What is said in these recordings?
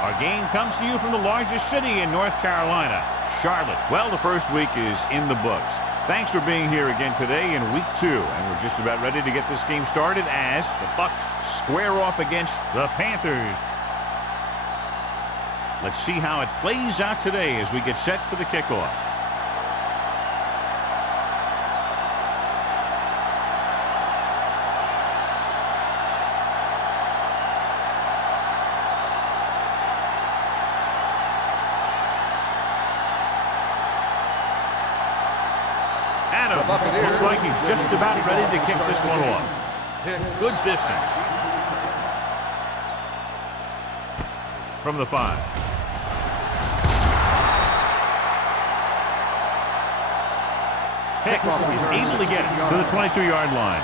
Our game comes to you from the largest city in North Carolina, Charlotte. Well, the first week is in the books. Thanks for being here again today in week 2. And we're just about ready to get this game started as the Bucs square off against the Panthers. Let's see how it plays out today as we get set for the kickoff. Looks like he's just about ready to kick this one off. Good distance. From the 5. Hicks is able to get it to the 22-yard line.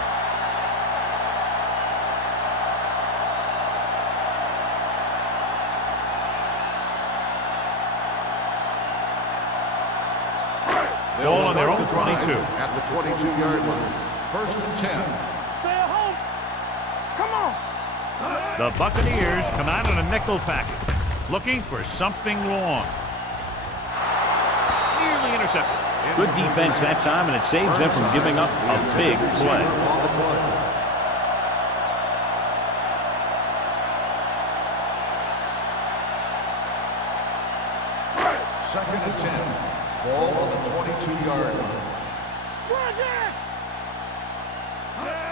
Ball on their own 22. At the 22-yard line. 1st and 10. Stay at home. Come on. The Buccaneers come out in a nickel package, looking for something long. Nearly intercepted. Good defense that time, and it saves them from giving up a big play. 2nd and 10. Ball on the 22-yard line.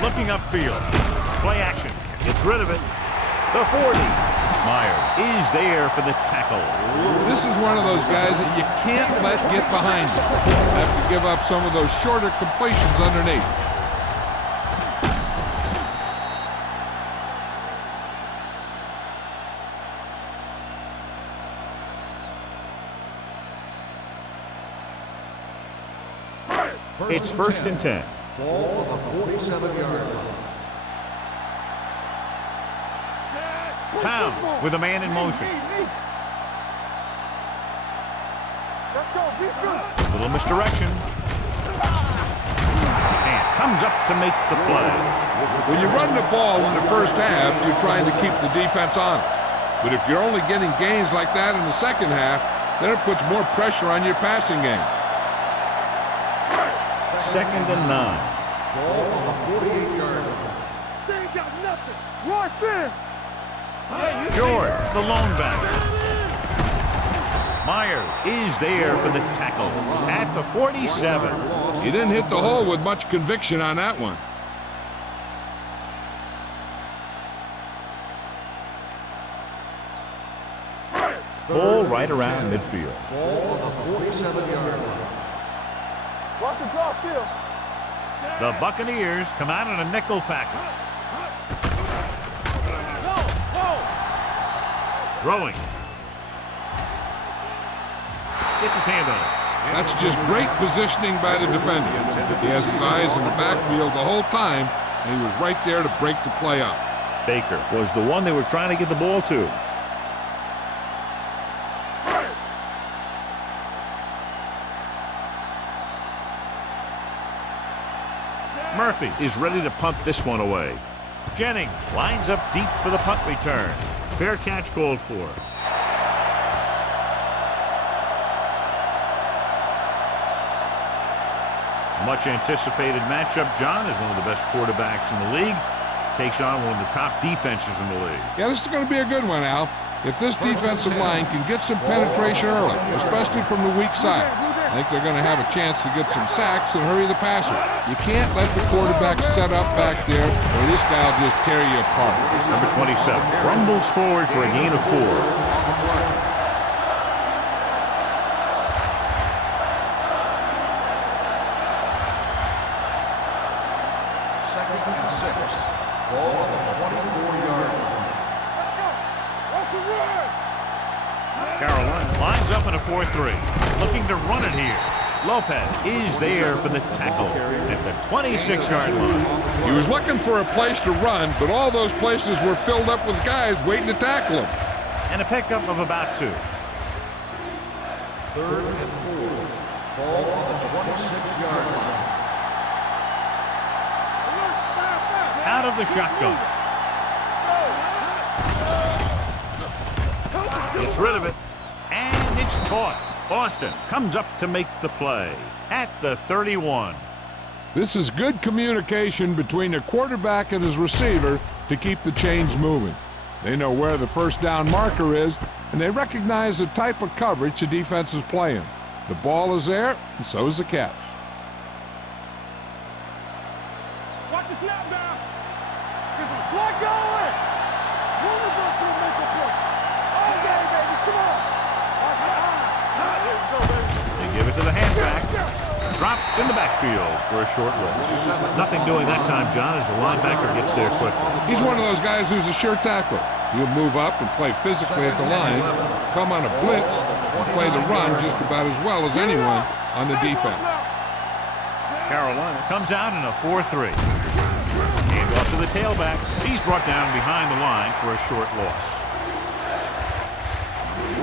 Looking upfield. Play action. Gets rid of it. The 40. Myers is there for the tackle. This is one of those guys that you can't let get behind him. Have to give up some of those shorter completions underneath. It's 1st and 10. Ball on the 47-yard line. Pounds with a man in motion. Let's go. Be good. Little misdirection. And comes up to make the play. When you run the ball in the first half, you're trying to keep the defense on it. But if you're only getting gains like that in the second half, then it puts more pressure on your passing game. 2nd and 9. Ball on the 48-yard line. They ain't got nothing. Watch in. George, the lone back. Myers is there for the tackle at the 47. You didn't hit the hole with much conviction on that one. Ball right around midfield. Ball on the 47-yard line. Watch the draw still. The Buccaneers come out in a nickel package. Throwing. Gets his hand on it. That's just great positioning by the defender. He has his eyes in the backfield the whole time, and he was right there to break the play up. Baker was the one they were trying to get the ball to. Murphy is ready to punt this one away. Jennings lines up deep for the punt return. Fair catch called for. Much anticipated matchup. John is one of the best quarterbacks in the league. Takes on one of the top defenses in the league. Yeah, this is going to be a good one, Al. If this defensive line can get some penetration early, especially from the weak side, I think they're going to have a chance to get some sacks and hurry the passer. You can't let the quarterback set up back there, or this guy will just tear you apart. Number 27 rumbles forward for a gain of 4. Lines up in a 4-3. Looking to run it here. Lopez is there for the tackle at the 26-yard line. He was looking for a place to run, but all those places were filled up with guys waiting to tackle him. And a pickup of about 2. 3rd and 4. Ball on the 26-yard line. Out of the shotgun. Gets rid of it. And it's caught. Boston comes up to make the play at the 31. This is good communication between the quarterback and his receiver to keep the chains moving. They know where the first down marker is, and they recognize the type of coverage the defense is playing. The ball is there, and so is the catch. Watch the snap down. Get some slack going. Move it up to the make a play. Okay, baby, come on. Watch the eye. There you go, baby. They give it to the halfback. Dropped in the backfield for a short loss. Nothing doing that time, John, as the linebacker gets there quickly. He's one of those guys who's a sure tackler. He'll move up and play physically at the line, come on a blitz, and play the run just about as well as anyone on the defense. Carolina comes out in a 4-3. Hand off to the tailback. He's brought down behind the line for a short loss.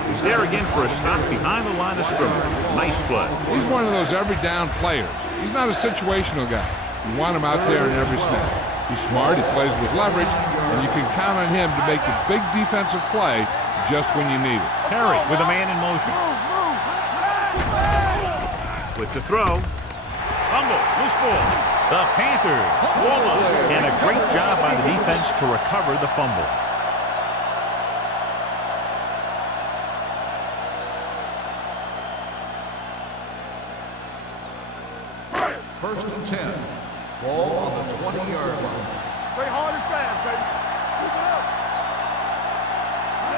He's there again for a stop behind the line of scrimmage. Nice play. He's one of those every down players. He's not a situational guy. You want him out there in every snap. He's smart, he plays with leverage, and you can count on him to make a big defensive play just when you need it. Perry with a man in motion. With the throw. Fumble, loose ball. The Panthers swallow. And a great job by the defense to recover the fumble. First and 10. Ball on the 20-yard line. Play hard and fast, baby. Keep it up.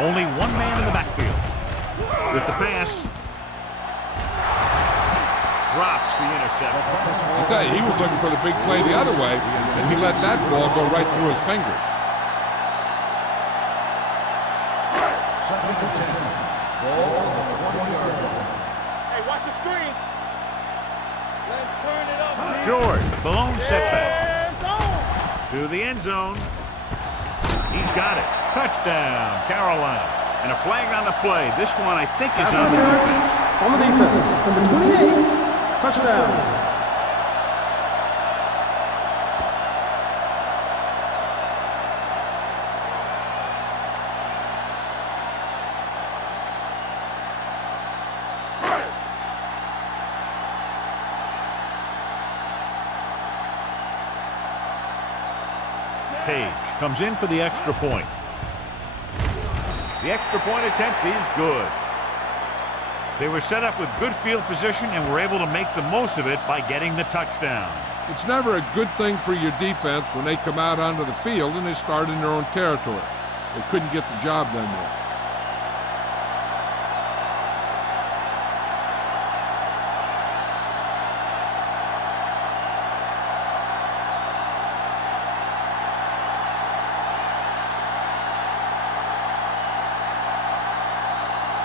Only one man in the backfield. With the pass. Drops the interception. I'll tell you, he was looking for the big play the other way, and he let that ball go right through his fingers. Second and 10. Ball on the 20-yard line. Hey, watch the screen. Let's turn it up. George, the lone setback. Hands on. To the end zone. He's got it. Touchdown, Carolina. And a flag on the play. This one, I think, is on the defense. On the defense, number 28, touchdown. Page comes in for the extra point. The extra point attempt is good. They were set up with good field position and were able to make the most of it by getting the touchdown. It's never a good thing for your defense when they come out onto the field and they start in their own territory. They couldn't get the job done there.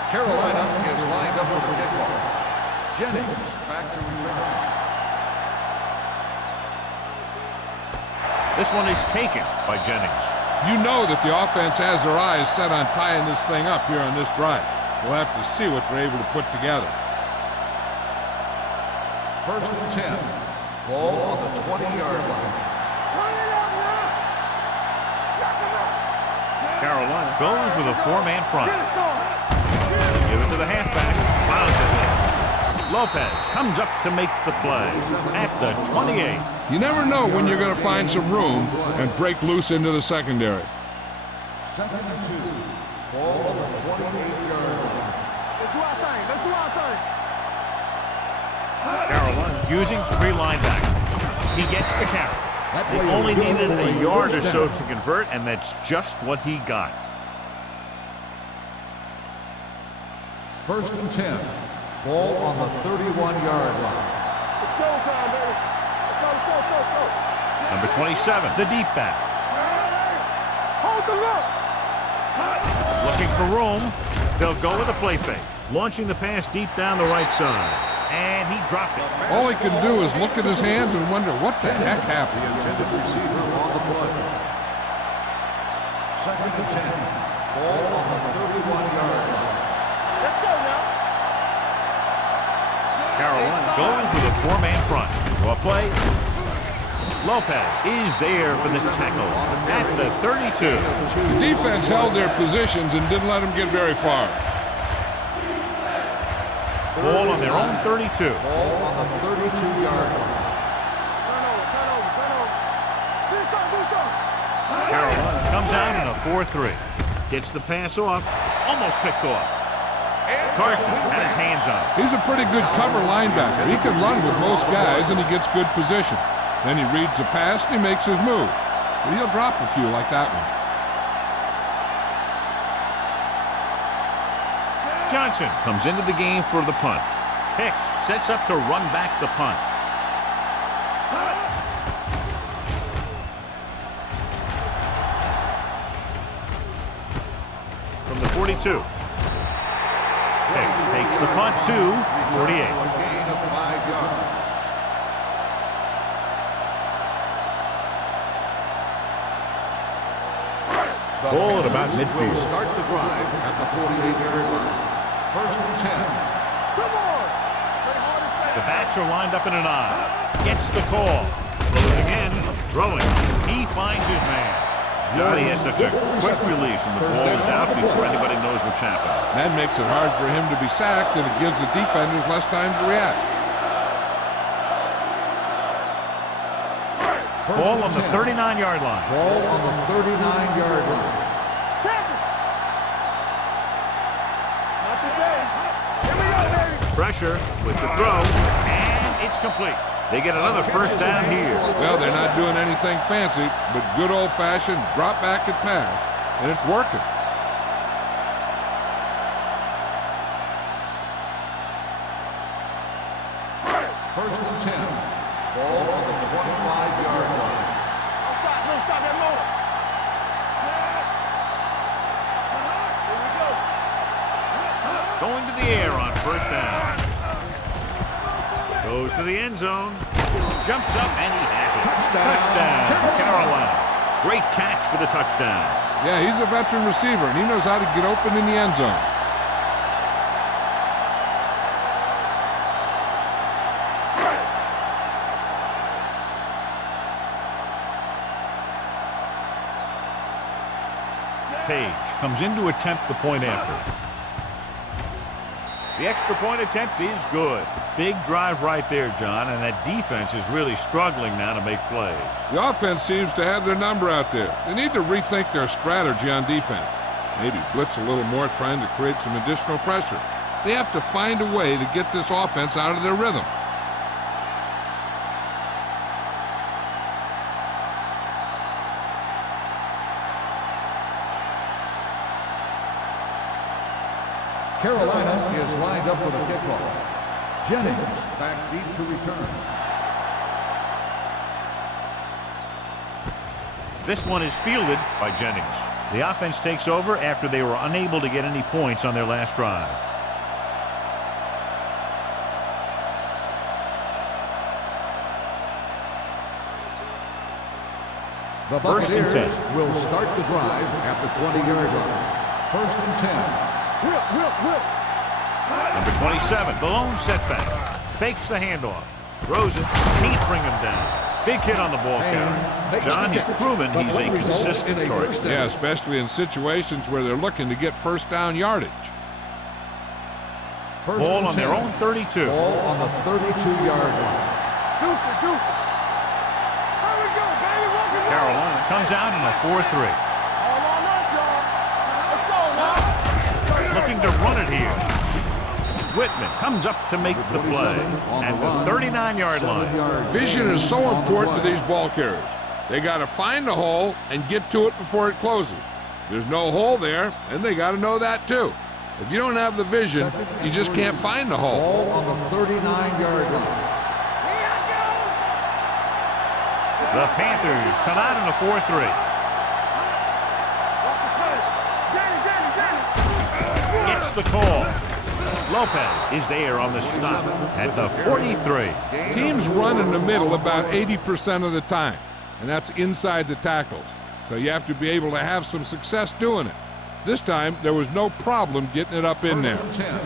Carolina is lined up with a kickoff. Jennings back to return. This one is taken by Jennings. You know that the offense has their eyes set on tying this thing up here on this drive. We'll have to see what they're able to put together. First and 10. Ball on the 20-yard line. Carolina goes with a four-man front. Give it to the halfback. Fouls it in. Lopez comes up to make the play at the 28. You never know when you're going to find some room and break loose into the secondary. Second and 2. Ball on the 28-yard line. Let's do our thing. Let's do our thing. Carolina using three linebackers. He gets the carry. They only needed a yard or so to convert, and that's just what he got. First and 10. Ball on the 31-yard line. It's showtime, baby. Let's go. Number 27, the deep back. Hold the look. Looking for room. They'll go with a play fake. Launching the pass deep down the right side. And he dropped it. All he can do is look at his hands and wonder what the heck happened. The intended receiver on the play. 2nd and 10. Ball on the 31-yard line. Let's go now. Carolina goes with a 4-man front. Well play. Lopez is there for the tackle at the 32. The defense held their positions and didn't let them get very far. Ball on their own 32. Ball on the 32-yard line. Turn over. Do something. Carolina comes out in a 4-3. Gets the pass off. Almost picked off. Carson had his hands on it. He's a pretty good cover linebacker. He can run with most guys and he gets good position. Then he reads the pass and he makes his move. But he'll drop a few like that one. Johnson comes into the game for the punt. Hicks sets up to run back the punt. From the 42. Hicks takes the punt to 48. A gain of 5 yards. Ball at about Will midfield. start the drive at the 48-yard line. 1st and 10. Come on. Play hard and fast. The backs are lined up in an eye. Gets the call. Closing in. Throwing. He finds his man. God, he has such a quick release and the ball is out before anybody knows what's happened. That makes it hard for him to be sacked and it gives the defenders less time to react. Ball on the 39-yard line. Ball on the 39-yard line. Tackle. Not today. Here we go, baby. Pressure with the throw, and it's complete. They get another first down here. Well, they're not doing anything fancy, but good old-fashioned drop back and pass, and it's working. First and 10. Ball on the 25-yard line. No, stop that motor. Here we go. Going to the air on first down. Goes to the end zone. Jumps up, and he has it. Touchdown, Carolina. Great catch for the touchdown. Yeah, he's a veteran receiver, and he knows how to get open in the end zone. Page comes in to attempt the point after. The extra point attempt is good. Big drive right there, John, and that defense is really struggling now to make plays. The offense seems to have their number out there. They need to rethink their strategy on defense. Maybe blitz a little more, trying to create some additional pressure. They have to find a way to get this offense out of their rhythm. Carolina is lined up with a kickoff. Jennings back deep to return. This one is fielded by Jennings. The offense takes over after they were unable to get any points on their last drive. The First and Buccaneers 10. will start the drive at the 20-yard line. First and 10. Number 27, the lone setback. Fakes the handoff. Throws it. Can't bring him down. Big hit on the ball carrier. John, he's proven he's a consistent target. Yeah, especially in situations where they're looking to get first down yardage. Ball on their own 32. Ball on the 32-yard line. Deuce it. Here we go, baby. Walk it. Carolina comes out in a 4-3. All on us, y'all. Let's go now. Looking to run it here. Whitman comes up to make the play at the 39-yard line. Vision is so important to these ball carriers. They got to find the hole and get to it before it closes. There's no hole there, and they got to know that too. If you don't have the vision, you just can't find the hole. Ball on the 39-yard line. The Panthers come out in a 4-3. Gets the call. Lopez is there on the stop at the 43. Teams run in the middle about 80% of the time, and that's inside the tackles. So you have to be able to have some success doing it. This time, there was no problem getting it up in there. 10.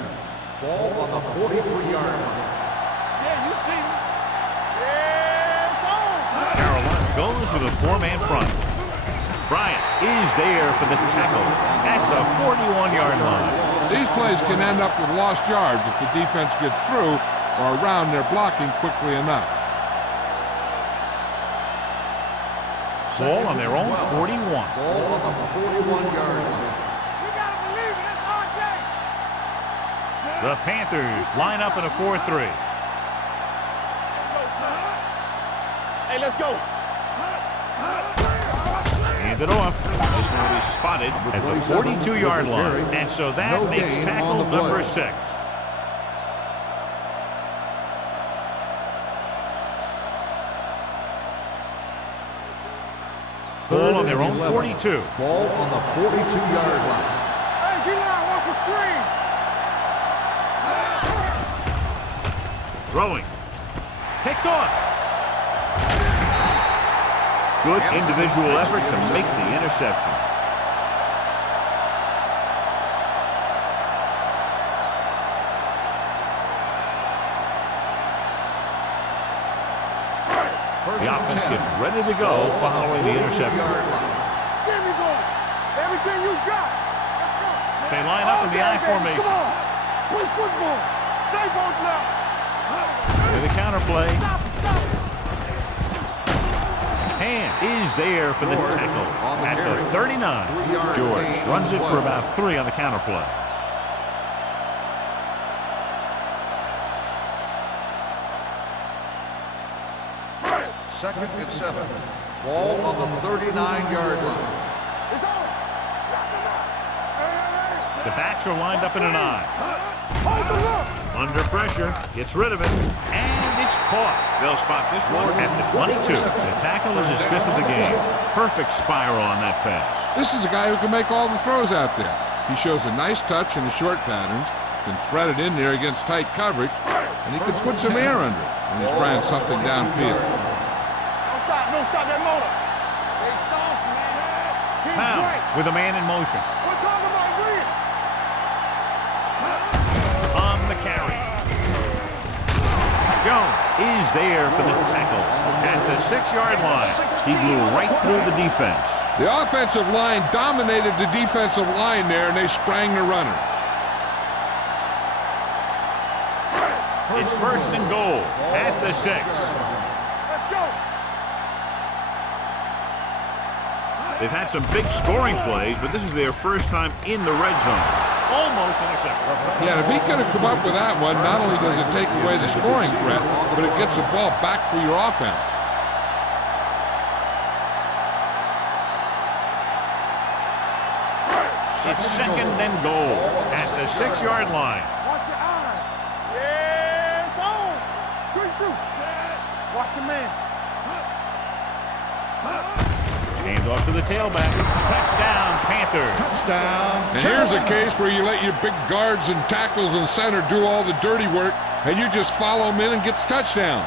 Ball on the 43-yard line. Yeah, you see me. Yeah, it's on. Carolina goes with a four-man front. Bryant is there for the tackle at the 41-yard line. These plays can end up with lost yards if the defense gets through or around their blocking quickly enough. Ball on their own 41. Ball on the 41-yard line. You gotta believe it. It's RJ. The Panthers line up in a 4-3. Hey, let's go. Hand it off. This one is spotted at the 42-yard line. And so that makes tackle number 6. Ball on their own 42. Ball on the 42-yard line. Hey, D-line wants a screen. Throwing. Picked off. Good individual effort to make the interception. The offense gets ready to go following the interception. Give me going. Everything you got. Let's go. They line up in the I formation. Come on. Play football. Stay both now. With a counter play. Stop it, stop it. Hand is there for the tackle at the 39. George runs it for about 3 on the counter play. Second and 7. Ball on the 39-yard line. It's on. The backs are lined up in an I. Hold the look. Under pressure, gets rid of it, and it's caught. They'll spot this one at the 22. The tackle is his 5th of the game. Perfect spiral on that pass. This is a guy who can make all the throws out there. He shows a nice touch in the short patterns, can thread it in there against tight coverage, and he can put some air under it when he's trying something downfield. Don't stop that motor. Stay soft, man. Keep Pounds right. with a man in motion. We're talking about Reed. On the carry. Jones is there for the tackle at the 6-yard line. He blew right through the defense. The offensive line dominated the defensive line there, and they sprang the runner. It's 1st and goal at the 6. Let's go. They've had some big scoring plays, but this is their first time in the red zone. Almost intercepted. Yeah, if he could have come up with that one, not only does it take away the scoring threat, but it gets the ball back for your offense. It's 2nd and goal at the 6-yard line. Watch your eyes. Yeah, it's on. Good shoot. Watch your man. Hands off to the tailback. Touchdown, Panthers. Touchdown. And here's a case where you let your big guards and tackles and center do all the dirty work, and you just follow them in and get the touchdown.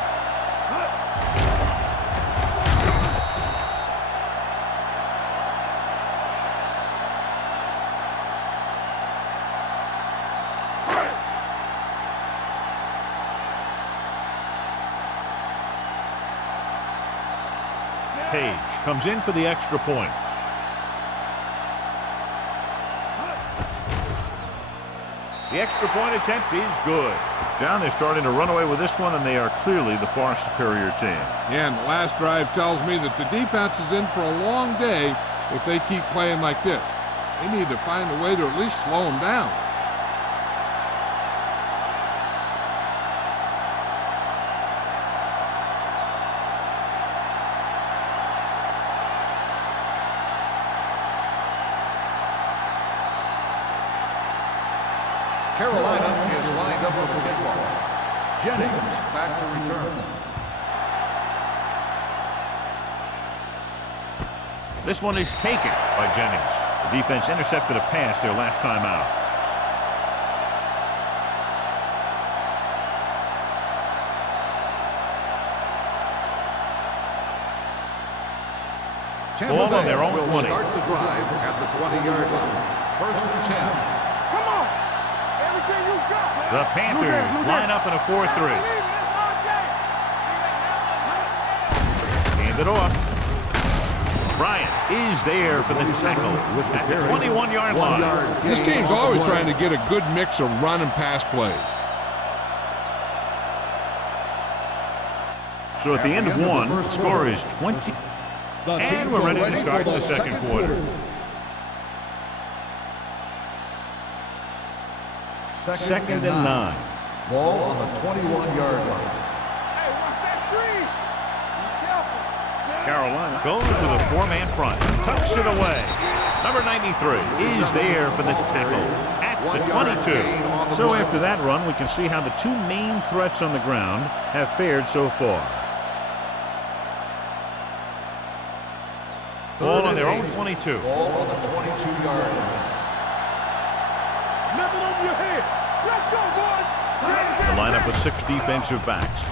Page comes in for the extra point. The extra point attempt is good. John, they're starting to run away with this one, and they are clearly the far superior team. Yeah, and the last drive tells me that the defense is in for a long day if they keep playing like this. They need to find a way to at least slow them down. Carolina is lined up for the kickoff. Jennings back to return. This one is taken by Jennings. The defense intercepted a pass their last time out. Ball on their own will 20. start the drive at the 20-yard line. First and 10. Come on. Everything you got. The Panthers line up in a 4-3. Hand it off. Bryant is there for the tackle at the 21-yard line. This team's always trying to get a good mix of run and pass plays. So at the end of one, the score is 20. And we're ready to start the second quarter. Second and 9. Ball on the 21-yard line. Hey, watch that screen. Be careful. Carolina goes with a four-man front, tucks it away. Number 93 is there for the tackle at the 22. So after that run, we can see how the two main threats on the ground have fared so far. Ball on their own 22. Ball on the 22-yard line. Nothing over your head. Let's go, boys. The lineup with 6 defensive backs.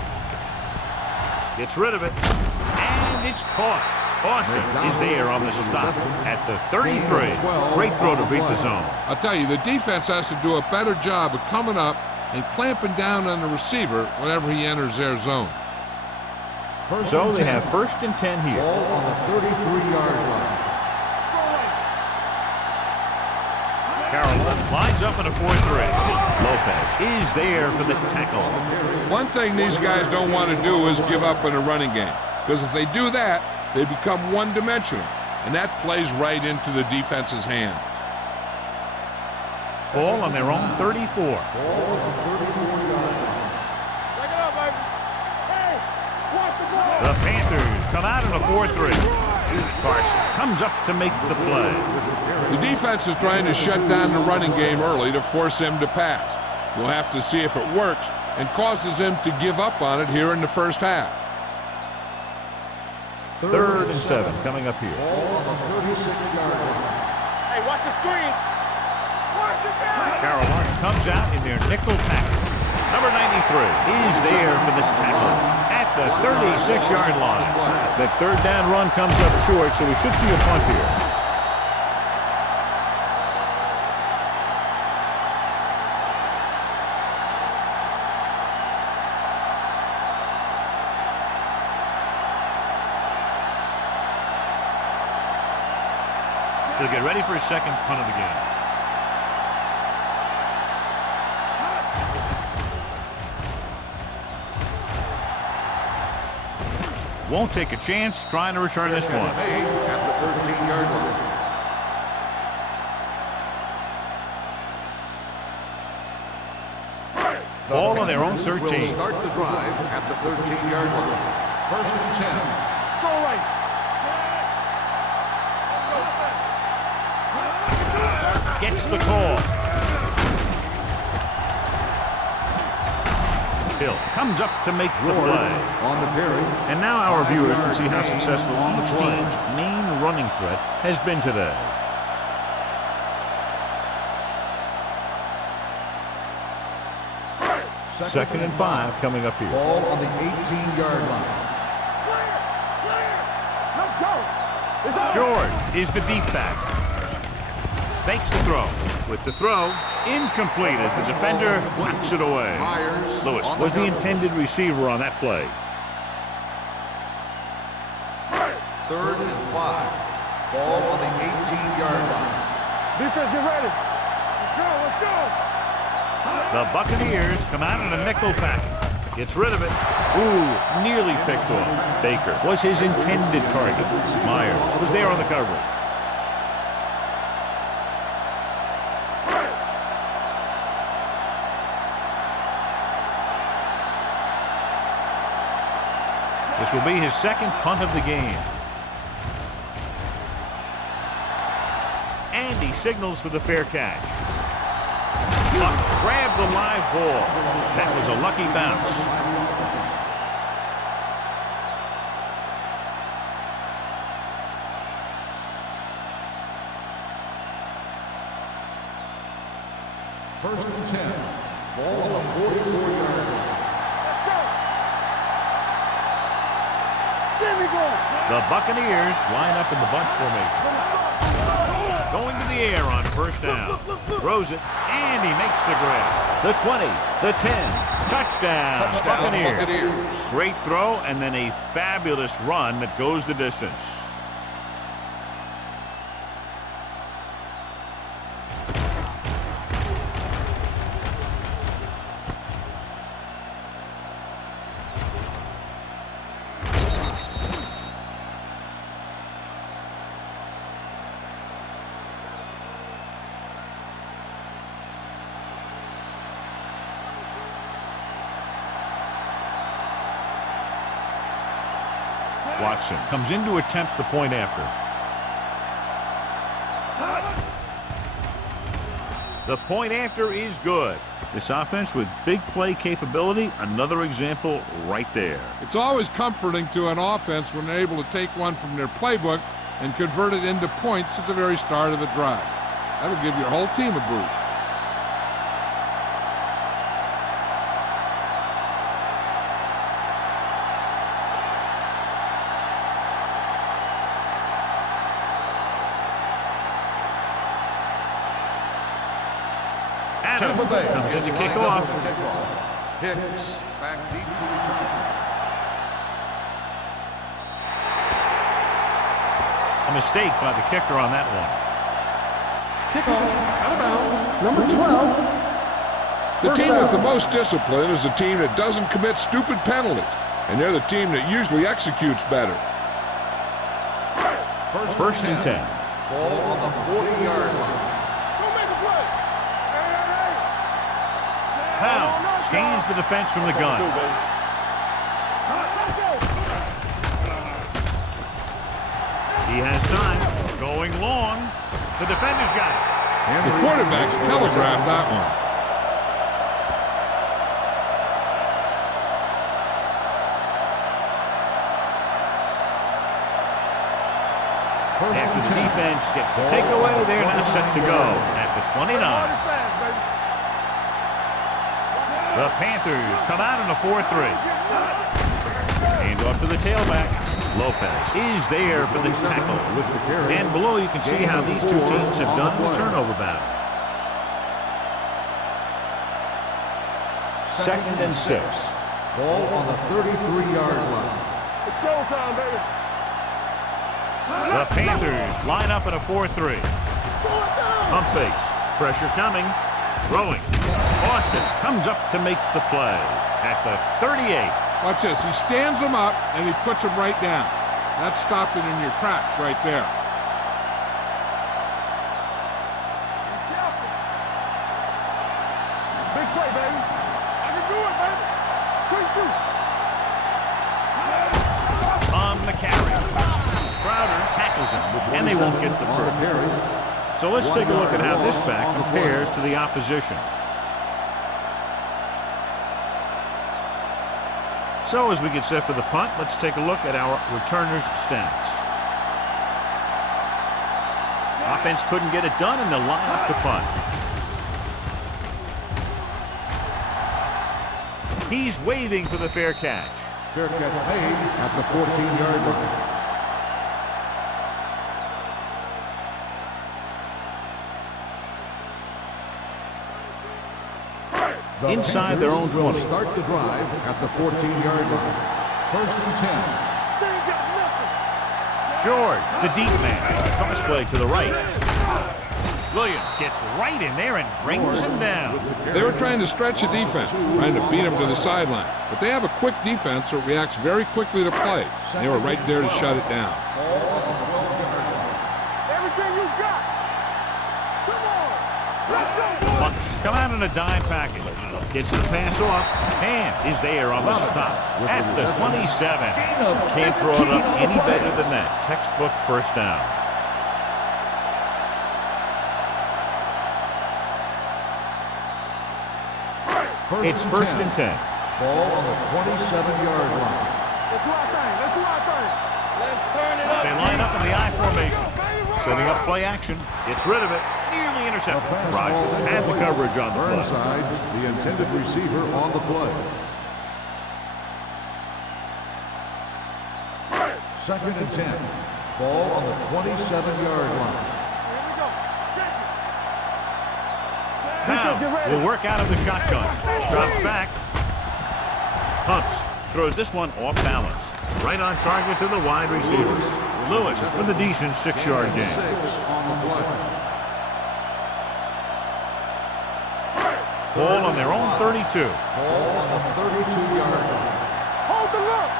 Gets rid of it, and it's caught. Austin is there on the stop at the 33. Great throw to beat the zone. I'll tell you, the defense has to do a better job of coming up and clamping down on the receiver whenever he enters their zone. So they have first and 10 here. Ball on the 33-yard line. Carolina lines up in a 4-3. Lopez is there for the tackle. One thing these guys don't want to do is give up in a running game, because if they do that, they become one-dimensional, and that plays right into the defense's hand. Ball on their own 34. Ball on the 34-yard line. Take it up, baby. Hey, watch the ball. The Panthers come out in a 4-3. Carson comes up to make the play. The defense is trying to shut down the running game early to force him to pass. We'll have to see if it works and causes him to give up on it here in the first half. Third and 7 coming up here. Ball on the 36-yard line. Hey, watch the screen. Watch the guy. Carolina comes out in their nickel tackle. Number 93 is there for the tackle at the 36-yard line. That third down run comes up short, so we should see a punt here. They'll get ready for a second punt of the game. Won't take a chance trying to return this one. Made at the 13-yard line. Ball on their own 13. Will start the drive at the 13-yard line. First and 10. Let's go right. Gets the call. Hill comes up to make the play. On the carry. And now our viewers can see how successful each team's main running threat has been today. Second and 5 coming up here. Ball on the 18-yard line. Let's go. It's over. George is the deep back. Fakes the throw. With the throw, incomplete as the defender whacks it away. Myers Lewis on was the cover. intended receiver on that play. Third and 5. Ball on the 18-yard line. Defense, get ready. Let's go. Let's go. The Buccaneers come out in a nickel pack. Gets rid of it. Ooh, nearly picked off. Baker was his intended target. Myers was there on the coverage. This will be his second punt of the game. And he signals for the fair catch. Bucks grab the live ball. That was a lucky bounce. First and 10. Ball on the 44-yard line. Give me The Buccaneers line up in the bunch formation. Going to the air on first down. Throws it, and he makes the grab. The 20, the 10. Touchdown, Buccaneers. Great throw, and then a fabulous run that goes the distance. Watson comes in to attempt the point after. The point after is good. This offense with big play capability, another example right there. It's always comforting to an offense when they're able to take one from their playbook and convert it into points at the very start of the drive. That'll give your whole team a boost. Comes in to kick off. Hicks back deep to return. A mistake by the kicker on that one. Kickoff out of bounds. Number 12. The team with the most discipline is the team that doesn't commit stupid penalties, and they're the team that usually executes better. First and 10. Ball on the 40-yard line. Pound scans the defense from the gun. He has time. Going long. The defender's got it. The quarterback's telegraphed that one. After the defense gets the takeaway, they're now set to go at the 29. The Panthers come out in a 4-3. Hand off to the tailback. Lopez is there for the tackle. And below you can see how these two teams have done in the turnover battle. 2nd and 6. Ball on the 33-yard line. It's showtime, baby. The Panthers line up in a 4-3. Pump fakes. Pressure coming. Throwing. Austin comes up to make the play at the 38. Watch this. He stands them up, and he puts them right down. That's stopping in your tracks right there. Big play, baby. I can do it, baby. Quick shoot. On the carry. Crowder tackles him, and they won't get the first. So let's take a look at how this back compares to the opposition. So as we get set for the punt, let's take a look at our returners' stats. Offense couldn't get it done, and they'll line up to punt. He's waving for the fair catch. Fair catch made at the 14-yard line. Inside their own 20. Start the drive at the 14-yard line. 1st and 10. George, the deep man. Cross play to the right. Williams gets right in there and brings him down. They were trying to stretch the defense, trying to beat him to the sideline. But they have a quick defense that reacts very quickly to plays. They were right there to shut it down. Everything you got. Come on. Bucks come out in a dime package. Gets the pass off and is there on the stop at the 27. Can't draw it up any better than that. Textbook first down. It's 1st and 10. Ball on the 27-yard line. Let's do our thing. Let's do our thing. Let's turn it up. They line up in the I formation. Setting up play action. Gets rid of it. Nearly intercepted. Rogers had the coverage on the play. Burnside's the intended receiver on the play. Second and 10. Ball on the 27-yard line. Here we go. Check it. Pound will work out of the shotgun. Drops back. Pumps. Throws this one off balance. Right on target to the wide receiver. Lewis with a decent 6-yard gain. 6 on the play. Ball on their own 32. Ball on the 32-yard line. Hold the look.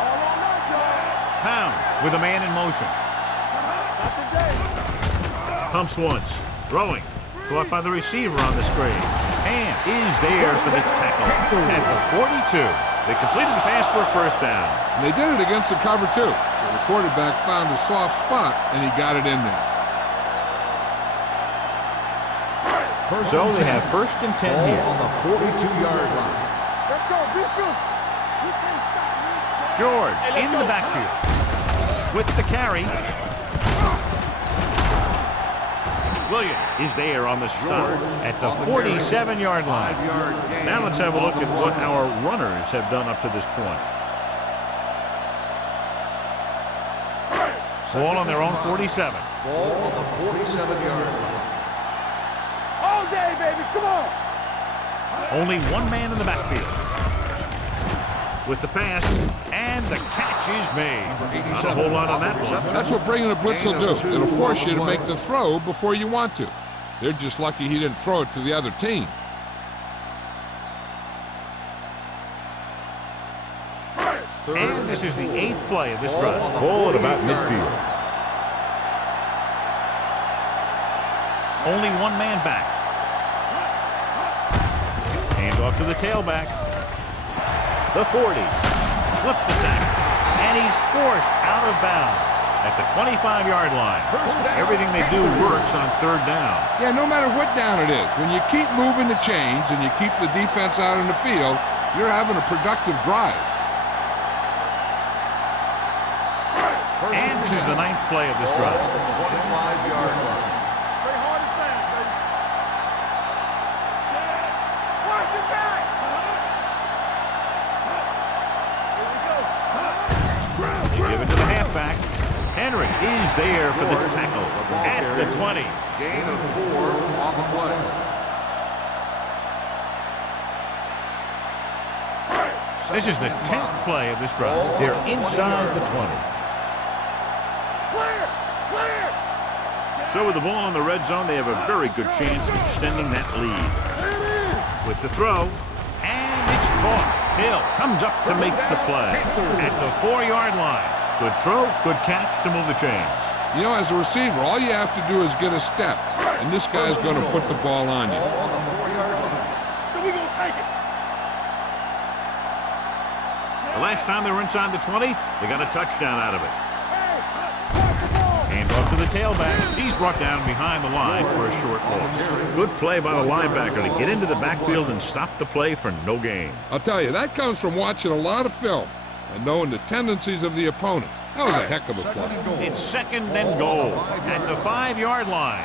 All on us, y'all. Pound with a man in motion. Not today. Pumps once. Throwing. Caught by the receiver on the screen. And is there for the tackle at the 42. They completed the pass for a first down. And they did it against the cover, too. So the quarterback found a soft spot, and he got it in there. So they have first and 10 Ball here. on the 42-yard line. Let's go. Be good. We can't stop. George in the backfield. With the carry. Williams is there on the stop at the 47-yard line. 5-yard gain. Now let's have a look at what our runners have done up to this point. Ball on their own 47. Ball on the 47-yard line. All day, baby. Come on. Only one man in the backfield. With the pass, and the catch is made. Not a whole lot on that one. That's what bringing a blitz will do. It'll force you to make the throw before you want to. They're just lucky he didn't throw it to the other team. And this is the 8th play of this drive. Ball at about midfield. Only one man back. Hands off to the tailback. The 40. Slips the tackle. And he's forced out of bounds at the 25-yard line. Everything they do works on third down. Yeah, no matter what down it is, when you keep moving the chains and you keep the defense out in the field, you're having a productive drive. And this is the 9th play of this drive. 25-yard line. Stay hard and fast, baby. Watch it back. Here we go. They give it to the halfback. Henry is there for the tackle at the 20. Gain of 4 on the play. This is the 10th play of this drive. They're inside the 20. Clear. Clear. So with the ball in the red zone, they have a very good chance of extending that lead. There it is. With the throw, and it's caught. Hill comes up to make the play at the 4-yard line. Good throw, good catch to move the chains. You know, as a receiver, all you have to do is get a step, and this guy's going to put the ball on you. Ball on the 4-yard line. So we gonna take it. The last time they were inside the 20, they got a touchdown out of it. Hey, watch the ball. Hand off to the tailback. He's brought down behind the line for a short loss. Good play by the linebacker to get into the backfield and stop the play for no gain. I'll tell you, that comes from watching a lot of film and knowing the tendencies of the opponent. That was a heck of a Second play. and goal. It's second and goal at the 5-yard line.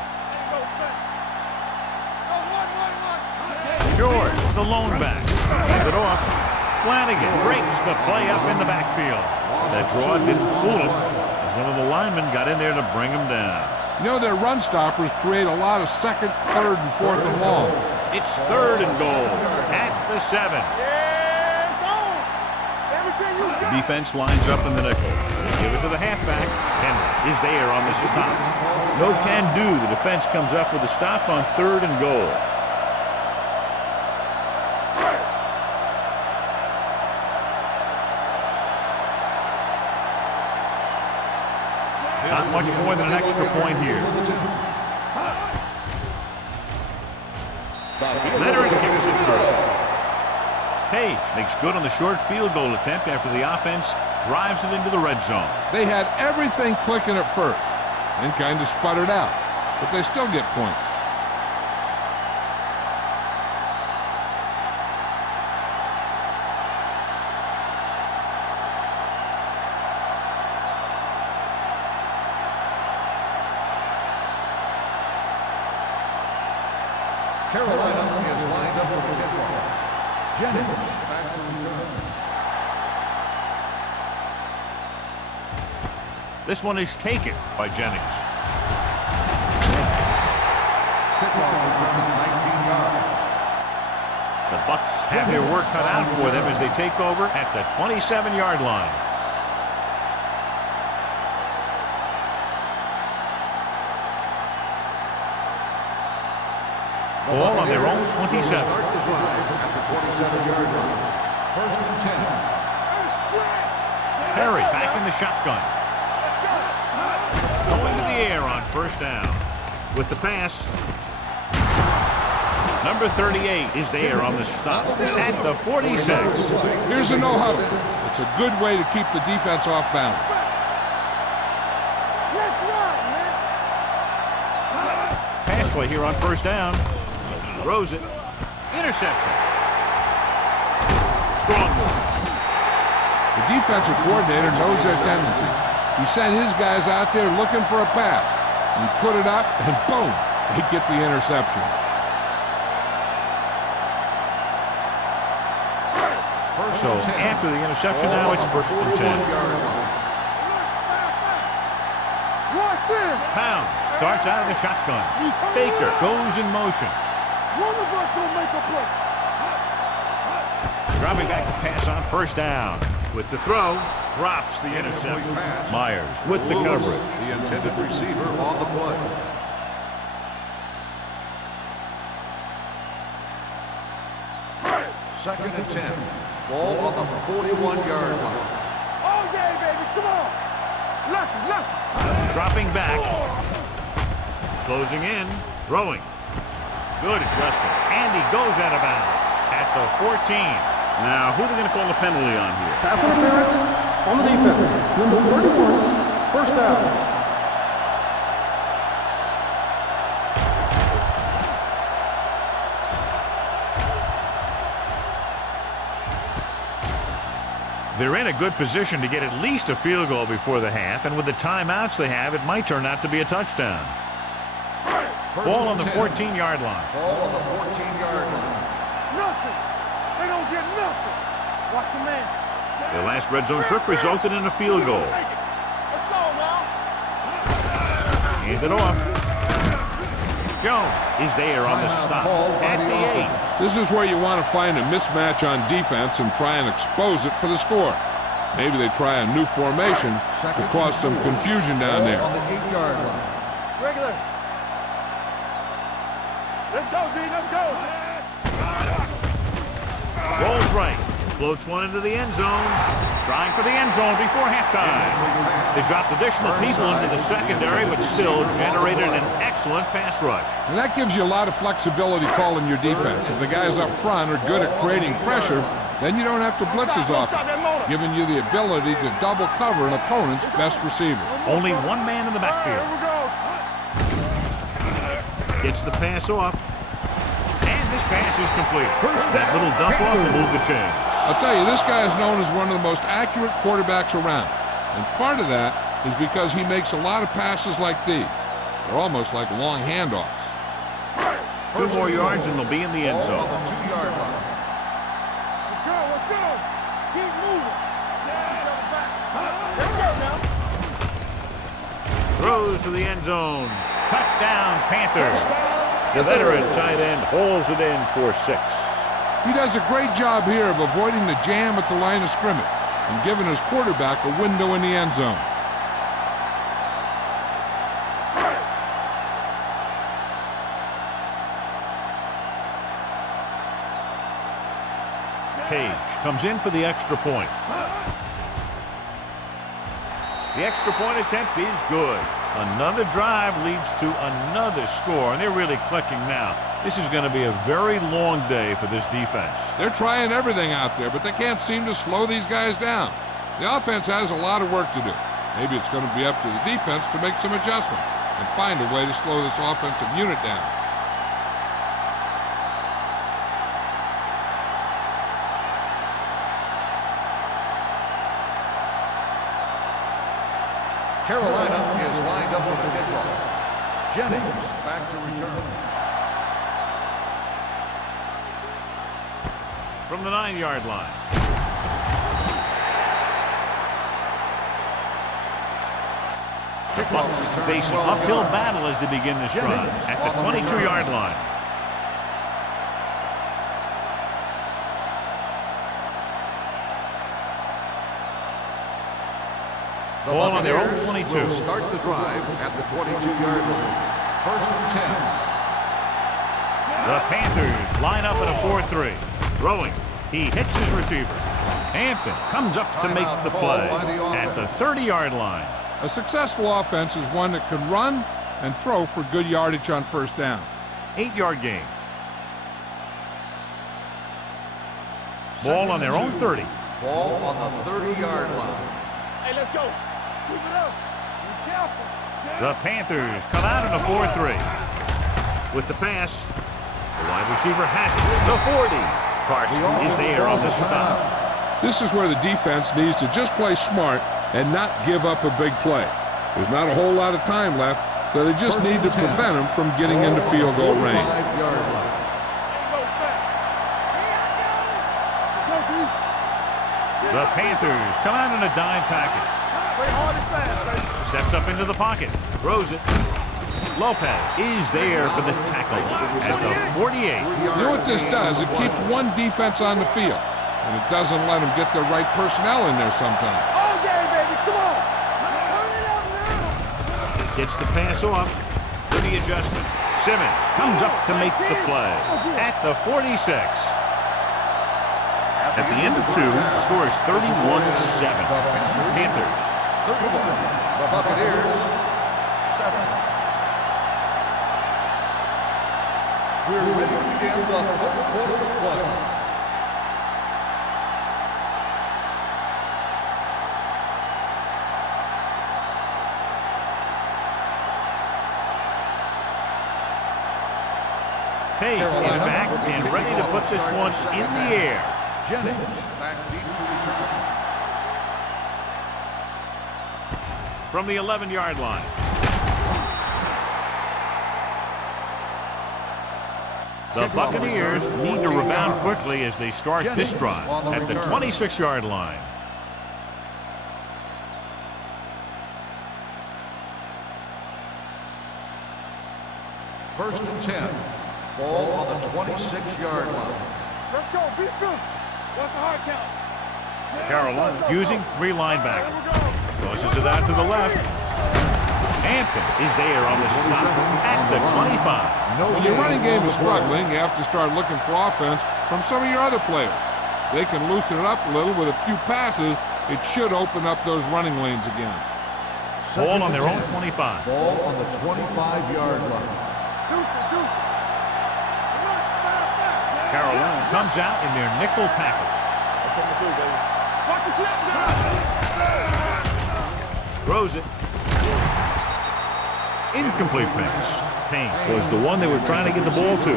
George, the lone back. Hand it off. Flanagan breaks the play up in the backfield. That draw didn't fool him as one of the linemen got in there to bring him down. You know, their run stoppers create a lot of second, third, and fourth and long. It's third and goal at the 7. Yeah, it's on. Everything you The got. defense lines up in the nickel. They give it to the halfback. Henry is there on the stop. No can do. The defense comes up with a stop on third and goal. Not much more than an extra point here. Leonard kicks it through. Page makes good on the short field goal attempt after the offense drives it into the red zone. They had everything clicking at first and kind of sputtered out, but they still get points. Carolina is lined up for the kickoff. Jennings back to return. This one is taken by Jennings. Kickoff return 19 yards. The Bucs have their work cut out for them as they take over at the 27-yard line. Ball on their own 27. Start the drive at the 27-yard line. First and 10. Perry back in the shotgun. Going to the air on first down. With the pass. Number 38 is there on the stop at the 46. Here's a no-huddle. It's a good way to keep the defense off balance. Pass play here on first down. Throws it. Interception. Strong move. The defensive coordinator knows their tendencies. He sent his guys out there looking for a pass. He put it up, and boom, they get the interception. So after the interception, now it's first and 10. Pound starts out of the shotgun. Baker goes in motion. One of us will make a play. Dropping back to pass on first down. With the throw, drops the interception. Myers with the coverage. The intended receiver on the play. Second and 10. Ball on the 41-yard line. All day, baby. Come on. Left. Dropping back. Closing in. Throwing. Good adjustment. And he goes out of bounds at the 14. Now, who are they going to call the penalty on here? Pass interference on the defense. Number 31, first down. They're in a good position to get at least a field goal before the half, and with the timeouts they have, it might turn out to be a touchdown. Ball on the 14-yard line. Ball on the 14-yard line. Nothing. They don't get nothing. Watch the man. The last red zone trip resulted in a field goal. Let's go now. Hand it off. Jones is there on the stop at the 8. This is where you want to find a mismatch on defense and try and expose it for the score. Maybe they try a new formation to cause some confusion down there. On the 8-yard line. Regular. Let's go, D. Let's go. Rolls right. Floats one into the end zone. Trying for the end zone before halftime. They dropped additional people into the secondary, but still generated an excellent pass rush. And that gives you a lot of flexibility calling your defense. If the guys up front are good at creating pressure, then you don't have to blitz as often, giving you the ability to double cover an opponent's best receiver. Only one man in the backfield. Gets the pass off. And this pass is complete. That little dump off will move the chains. I'll tell you, this guy is known as one of the most accurate quarterbacks around. And part of that is because he makes a lot of passes like these. They're almost like long handoffs. 2 more yards and they'll be in the end zone. On the 2-yard line. Let's go. Let's go. Keep moving. Let's go now. Throws to the end zone. Touchdown, Panthers. The veteran tight end holds it in for 6. He does a great job here of avoiding the jam at the line of scrimmage and giving his quarterback a window in the end zone. Page comes in for the extra point. The extra point attempt is good. Another drive leads to another score, and they're really clicking now. This is going to be a very long day for this defense. They're trying everything out there, but they can't seem to slow these guys down. The offense has a lot of work to do. Maybe it's going to be up to the defense to make some adjustments and find a way to slow this offensive unit down. Carolina is lined up with a kickoff. Jennings back to return. From the 9-yard line. The Bucks face an uphill battle as they begin this drive at the 22-yard line. Ball on their own 22. Will start the drive at the 22-yard line. First and 10. The Panthers line up in a 4-3. Throwing. He hits his receiver. Hampton comes up to make the play at the 30-yard line. A successful offense is one that can run and throw for good yardage on first down. 8-yard gain. Ball on their own 30. Ball on the 30-yard line. Hey, let's go. Keep it up. Be careful. The Panthers come out in a 4-3. With the pass, the wide receiver has it. The 40. Carson is there on the stop. This is where the defense needs to just play smart and not give up a big play. There's not a whole lot of time left, so they just need to prevent them from getting into field goal range. The Panthers come out in a dime package. Steps up into the pocket. Throws it. Lopez is there for the tackle at the 48. You know what this does? It keeps one defense on the field, and it doesn't let them get the right personnel in there sometimes. All game, baby. Come on. Turn it up now. Gets the pass off for the adjustment. Simmons comes up to make the play at the 46. At the end of 2, the score is 31-7. Panthers. 31. The Buccaneers, 7. We're ready to begin the fourth quarter of play. Page is back and ready to put this one in the air. Jennings back deep to return. From the 11-yard line. The Buccaneers need to rebound quickly as they start this drive at the 26-yard line. First and 10. Ball on the 26-yard line. Let's go. Be good. What's the hard count? Carolina using 3 linebackers. Tosses it out to the left. Hampton is there on the stop at the 25. When your running game is struggling, you have to start looking for offense from some of your other players. They can loosen it up a little with a few passes. It should open up those running lanes again. Ball on their own 25. Ball on the 25-yard line. Carolina comes out in their nickel package. Watch the snap down. Throws it. Incomplete pass. Payne was the one they were trying to get the ball to.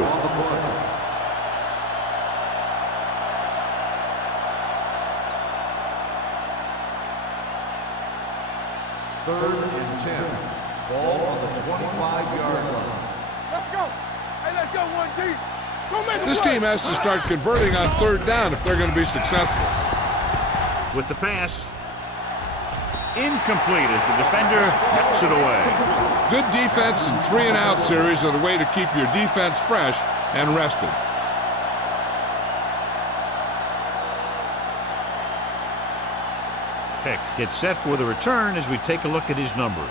Third and 10. Ball on the 25-yard line. Let's go. Hey, let's go. One deep. Go make a This play. team has to start converting on third down if they're going to be successful. With the pass. Incomplete as the defender knocks it away. Good defense and 3-and-out series are the way to keep your defense fresh and rested. Pick gets set for the return as we take a look at his numbers.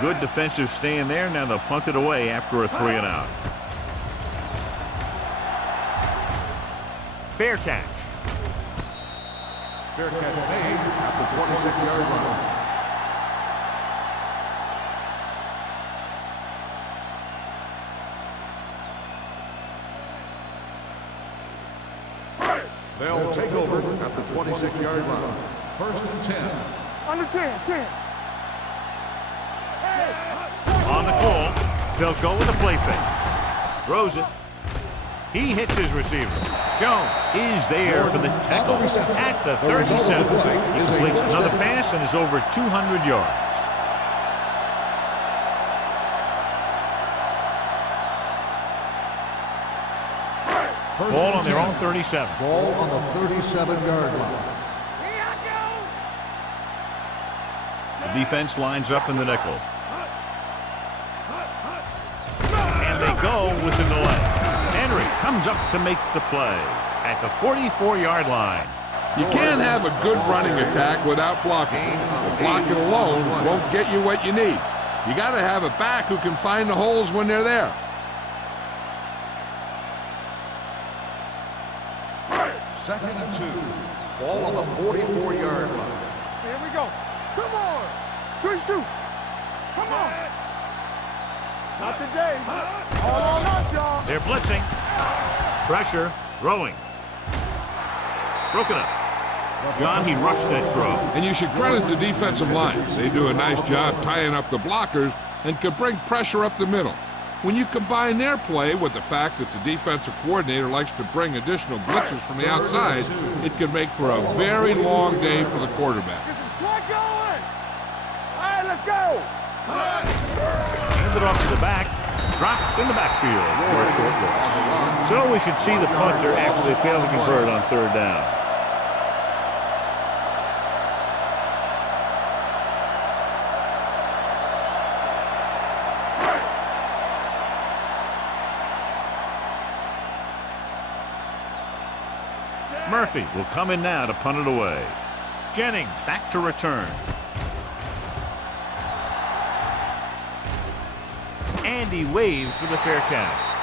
Good defensive stand there. Now they'll punt it away after a 3-and-out. Fair catch. Fair catch made at the 26-yard line. They'll take over at the 26-yard line. First and 10. Under 10. 10. On the call, they'll go with a play fake. Throws it. He hits his receiver. Jones is there for the tackle at the 37. He completes another pass and is over 200 yards. Ball on their own 37. Ball on the 37-yard line. The defense lines up in the nickel. And they go with the delay. Henry comes up to make the play at the 44-yard line. You can't have a good running attack without blocking. But blocking alone won't get you what you need. You got to have a back who can find the holes when they're there. Second and 2. Ball on the 44-yard line. Here we go. Come on. Good shoot. Come on. Not today. All on us, y'all. They're blitzing. Pressure. Throwing. Broken up. John, he rushed that throw. And you should credit the defensive lines. They do a nice job tying up the blockers and can bring pressure up the middle. When you combine their play with the fact that the defensive coordinator likes to bring additional blitzes from the outside, it can make for a very long day for the quarterback. Get some slack going. All right, let's go. Handed off to the back. Dropped in the backfield for a short loss. So we should see the punter after they fail to convert on third down. Murphy will come in now to punt it away. Jennings back to return. Andy waves for the fair catch.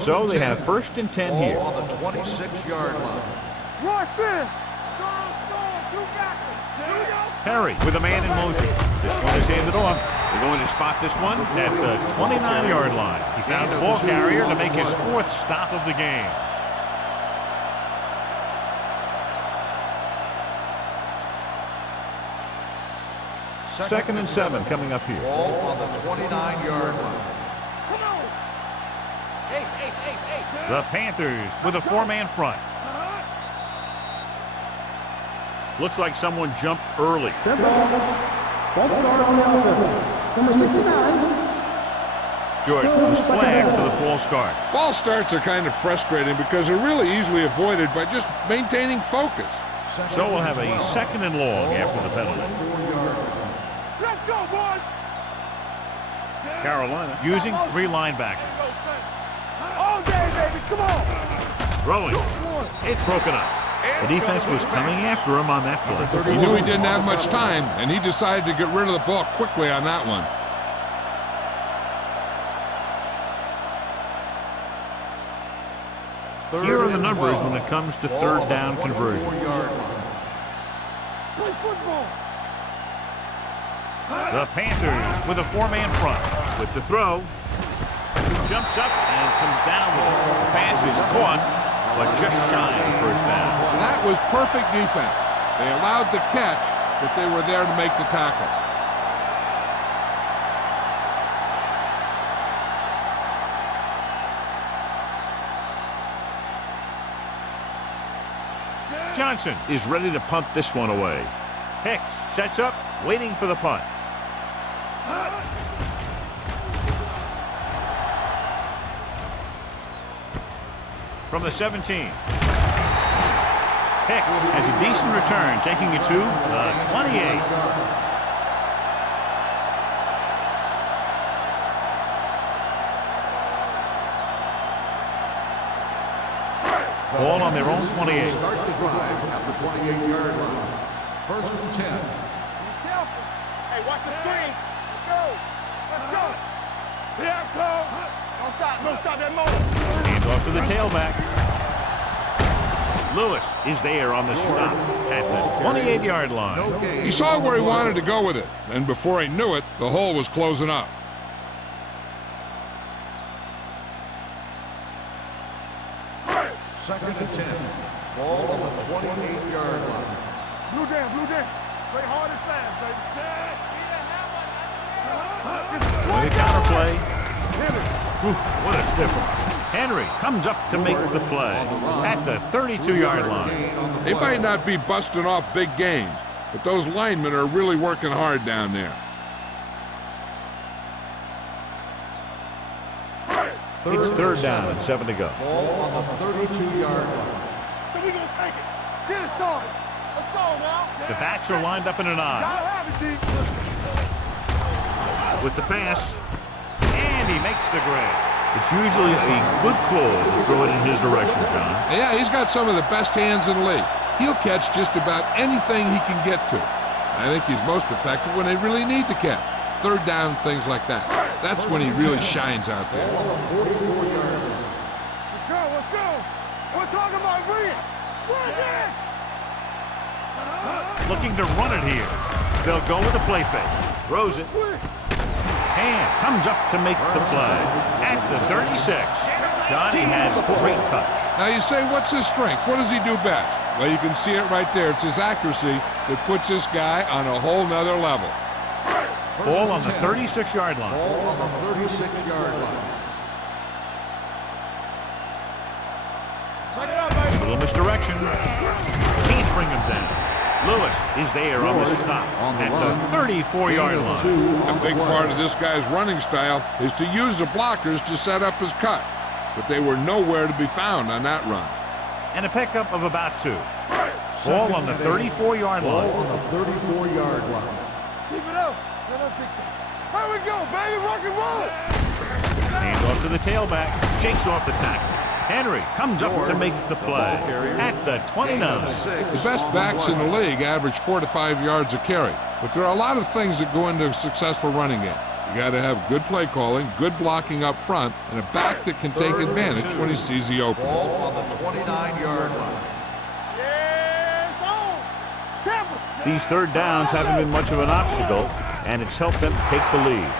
So they have first and 10 here. Ball on the 26-yard line. Rush in. Perry with a man in motion. This one is handed off. They're going to spot this one at the 29-yard line. He found the ball carrier to make his fourth stop of the game. Second and 7 coming up here. Ball on the 29-yard line. Come on. The Panthers with a four-man front. Looks like someone jumped early. Dead ball. False start on the offense. Number 69. Jordan was flagged for the false start. False starts are kind of frustrating because they're really easily avoided by just maintaining focus. So we'll have a second and long after the penalty. Let's go, boys. Carolina using three linebackers. All day, baby. Come on. Throwing. It's broken up. The defense was coming after him on that play. He knew he didn't have much time, and he decided to get rid of the ball quickly on that one. Here are the numbers when it comes to third down conversion. Play football. The Panthers with a four-man front. With the throw. Jumps up and comes down with it. The pass is caught, but just shy of first down. And that was perfect defense. They allowed the catch, but they were there to make the tackle. Johnson is ready to punt this one away. Hicks sets up, waiting for the punt. From the 17. Hicks has a decent return, taking it to the 28. Ball on their own 28. Start the drive at the 28-yard line. First and 10. Be careful. Hey, watch the screen. Let's go. Let's go. Here it comes. Don't stop that motor. Hands off to the tailback. Lewis is there on the stop at the 28-yard line. He saw where he wanted to go with it, and before he knew it, the hole was closing up. Second and 10. Ball on the 28-yard line. Blue down. Play hard and fast, baby. With a counter play. What a stiffer. Henry comes up to make the play at the 32-yard line. They might not be busting off big games, but those linemen are really working hard down there. It's third down and 7 to go. Ball on the 32-yard line. So we gonna take it. Get it started. Let's go now. The backs are lined up in an eye. Gotta have it, D. With the pass, and he makes the grab. It's usually a good call to throw it in his direction, John. Yeah, he's got some of the best hands in the league. He'll catch just about anything he can get to. I think he's most effective when they really need to catch. Third down, things like that. That's when he really shines out there. Let's go, let's go. We're talking about bring it. Bring it. Looking to run it here. They'll go with the play fake. Throws it. And comes up to make the play. At the 36. John, he has great touch. Now you say, what's his strength? What does he do best? Well, you can see it right there. It's his accuracy that puts this guy on a whole nother level. Ball on the 36-yard line. Ball on the 36-yard line. A little misdirection. Can't bring him down. Lewis is there on the stop at the 34-yard line. A big part of this guy's running style is to use the blockers to set up his cut. But they were nowhere to be found on that run. And a pickup of about 2. Ball on the 34-yard line. Ball on the 34-yard line. Keep it up. Let us dictate. Here we go, baby. Rock and roll. Hand off to the tailback. Shakes off the tackle. Henry comes up to make the play at the 29. The best backs in the league average 4 to 5 yards a carry. But there are a lot of things that go into a successful running game. You got to have good play calling, good blocking up front, and a back that can take advantage when he sees the opening. Ball on the 29-yard line. These third downs haven't been much of an obstacle, and it's helped them take the lead.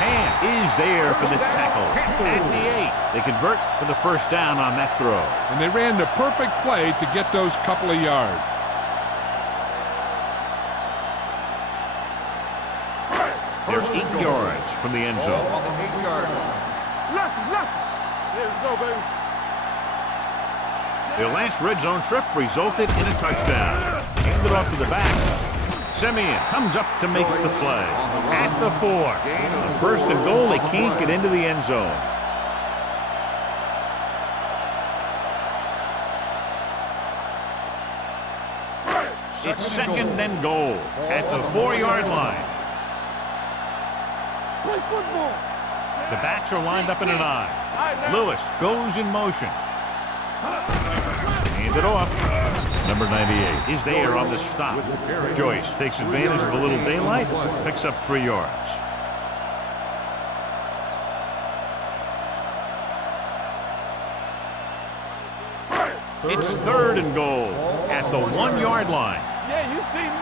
Hand is there for the tackle at the 8. They convert for the first down on that throw. And they ran the perfect play to get those couple of yards. There's 8 yards from the end zone. Ball on the 8-yard line. Left. Here we go, baby. Their last red zone trip resulted in a touchdown. Handed off to the back. Simeon comes up to make the play at the 4. The first and goal, they can't get into the end zone. It's second and goal at the 4-yard line. Play football. The backs are lined up in an eye. Lewis goes in motion. Handed off. Number 98 is there on the stop. Joyce takes advantage of a little daylight, picks up 3 yards. It's third and goal at the 1-yard line. Yeah, you see me.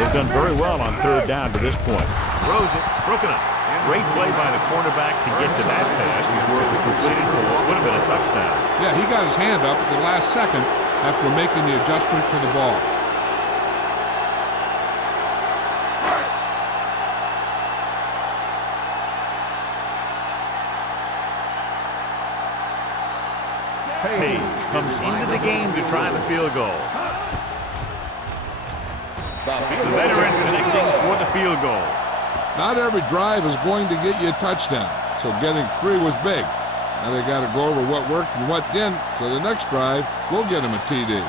They've done very well on third down to this point. Throws it, broken up. Great play by the cornerback to get to that pass before it was completed for what would have been a touchdown. Yeah, he got his hand up at the last second after making the adjustment to the ball. Page comes into the game to try the field goal. The veteran connecting for the field goal. Not every drive is going to get you a touchdown, so getting 3 was big. Now they got to go over what worked and what didn't, so the next drive will get them a TD.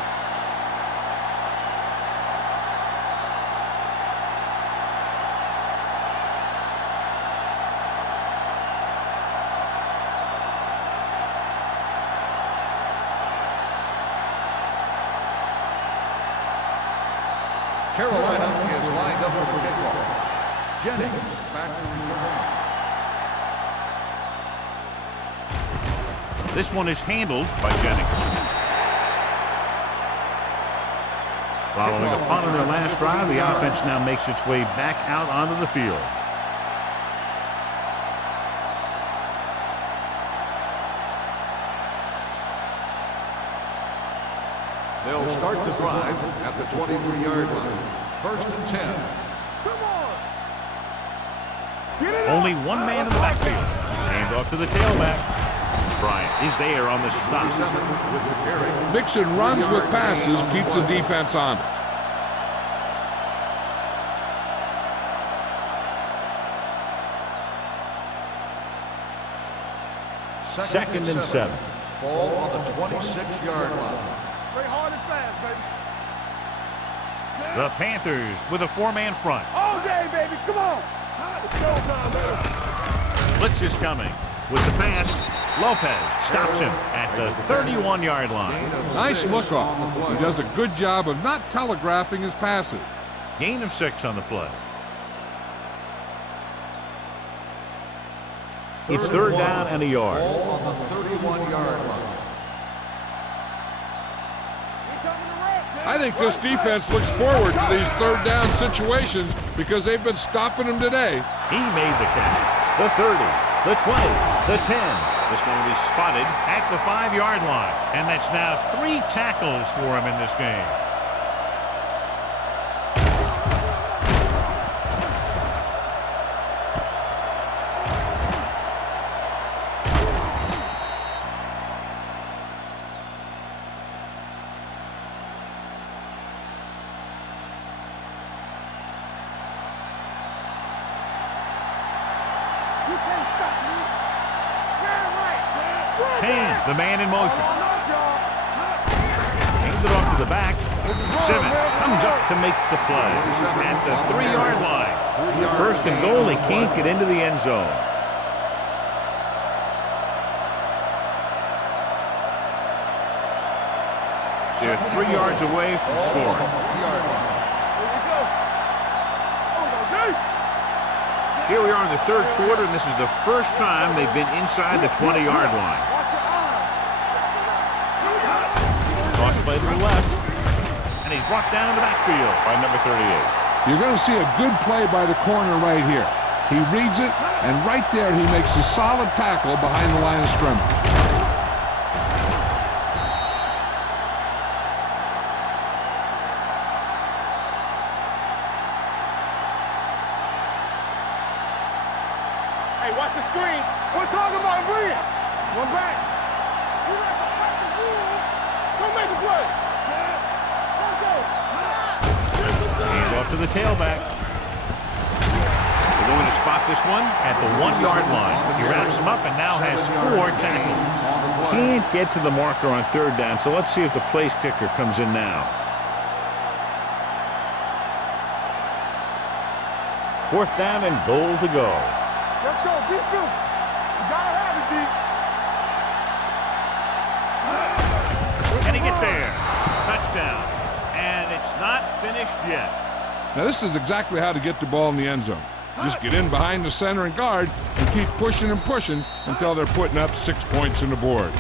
Carolina is lined up for the kickoff. Jennings back to return. This one is handled by Jennings. Following a punt on their last drive, the offense now makes its way back out onto the field. They'll start the drive at the 23-yard line. First and 10. Come on. Get it Only one man in the backfield. Hand off to the tailback. Bryant is there on the stop. With the carry. Mixon runs with passes, keeps the defense on it. Second and 7. Ball on the 26-yard line. Play hard and fast, baby. The Panthers with a 4-man front. All day, baby. Come on. It's showtime, baby. Blitz is coming. With the pass, Lopez stops him at the 31-yard line. Nice look off. He does a good job of not telegraphing his passes. Gain of 6 on the play. It's third down and a yard. Ball on the 31-yard line. I think this defense looks forward to these third down situations because they've been stopping them today. He made the catch. The 30, the 20, the 10. This one will be spotted at the 5-yard line. And that's now 3 tackles for him in this game. Payne, the man in motion. Hands it off to the back. Simmons comes up to make the play at the 3-yard line. First and goal, he can't get into the end zone. They're 3 yards away from scoring. Here we are in the third quarter, and this is the first time they've been inside the 20-yard line. Toss play to the left, and he's brought down in the backfield by number 38. You're going to see a good play by the corner right here. He reads it, and right there he makes a solid tackle behind the line of scrimmage. Hey, watch the screen. We're talking about Bria. One back. You like to fight the rules. Don't make a play. Hands off to the tailback. They're going to spot this one at the 1-yard line. He wraps him up and now has 4 tackles. Can't get to the marker on third down, so let's see if the place kicker comes in now. 4th down and goal to go. Let's go, beat you. You gotta have it, D. Can he get there? Touchdown. And it's not finished yet. Now this is exactly how to get the ball in the end zone. Just get in behind the center and guard and keep pushing and pushing until they're putting up 6 points on the board.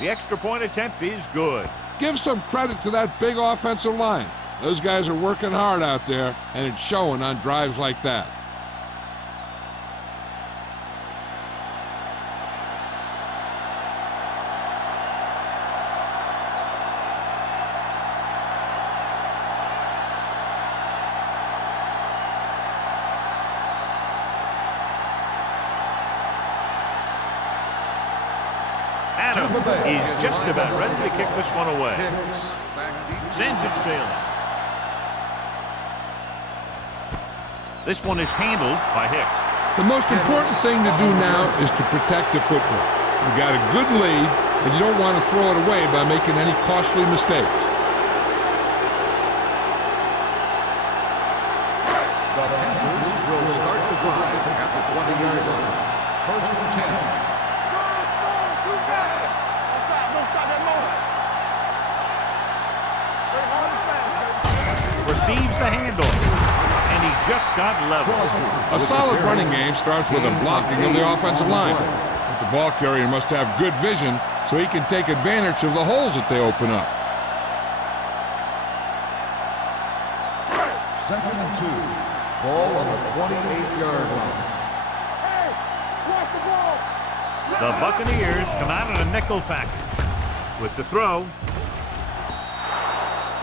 The extra point attempt is good. Give some credit to that big offensive line. Those guys are working hard out there, and it's showing on drives like that. Adams is just about ready to kick this one away. Sends it sailing. This one is handled by Hicks. The most important thing to do now is to protect the football. You got a good lead, and you don't want to throw it away by making any costly mistakes. The Panthers will start the drive at the 20-yard line. 1st and 10. Receives the handoff, and he just got level. A solid running game starts with a blocking of the offensive line. But the ball carrier must have good vision so he can take advantage of the holes that they open up. 2nd and 2. Ball on the 28-yard line. Hey, watch the ball. The Buccaneers come out in a nickel package with the throw.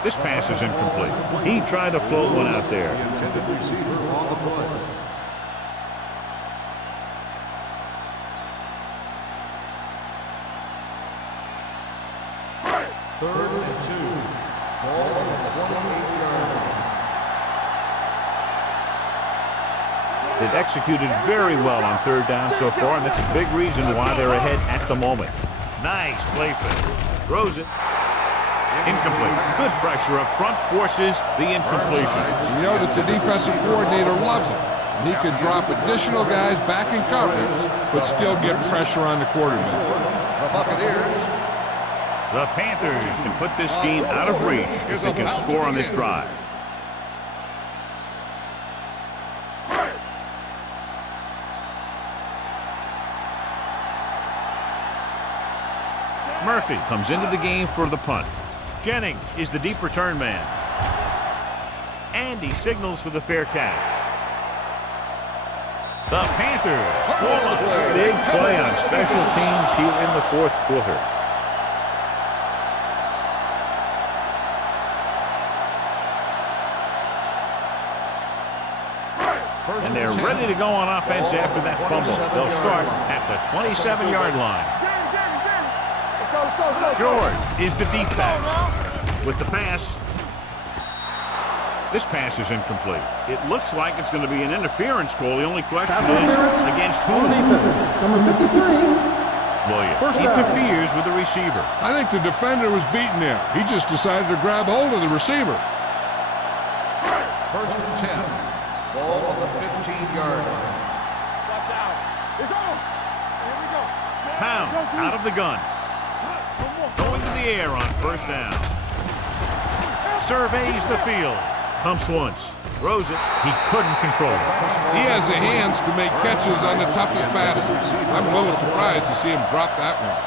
This pass is incomplete. He tried to float one out there. The intended receiver on the play. Third and 2. Ball on the 28-yard line. They've executed very well on third down so far, and that's a big reason why they're ahead at the moment. Nice play fake. Throws it. Incomplete. Good pressure up front forces the incompletion. You know that the defensive coordinator loves it. And he can drop additional guys back in coverage, but still get pressure on the quarterback. The Buccaneers. The Panthers can put this game out of reach if they can score on this drive. Murphy comes into the game for the punt. Jennings is the deep return man. And he signals for the fair catch. The Panthers pull a big play on special teams here in the fourth quarter. And they're ready to go on offense after that fumble. They'll start at the 27-yard line. George is the deep back. With the pass. This pass is incomplete. It looks like it's going to be an interference call. The only question is against whom? On defense, number 53. Williams interferes with the receiver. I think the defender was beaten there. He just decided to grab hold of the receiver. First and 10. Ball on the 15-yard line. Watch out. It's on. Here we go. Pound out of the gun. Going to the air on first down. Surveys the field. Pumps once. Throws it. He couldn't control it. He has the hands to make catches on the toughest passes. I'm a little surprised to see him drop that one.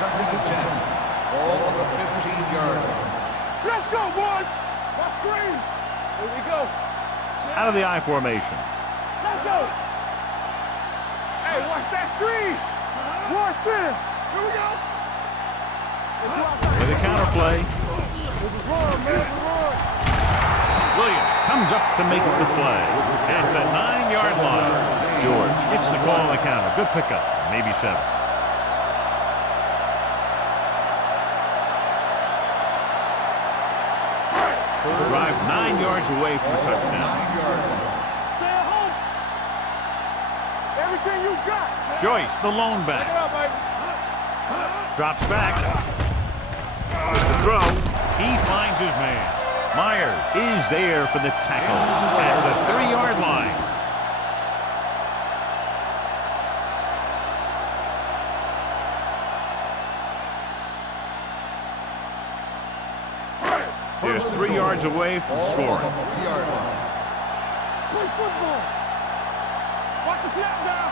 Second and 10. Ball on the 15-yard line. Let's go, boys. Watch screen. Here we go. Out of the I formation. Let's go. Hey, watch that screen. Watch this. Here we go. With a counterplay. Williams comes up to make the play. At the 9-yard line. George hits the call on the counter. Good pickup. Maybe 7. This drive 9 yards away from a touchdown. 9-yard line. Stay at home. Everything you got. Joyce, the lone back. Get up, baby. Drops back. The throw. He finds his man. Myers is there for the tackle at the 3-yard line. There's 3 yards away from Ball scoring. on the 3-yard line. Play football. Watch the snap down.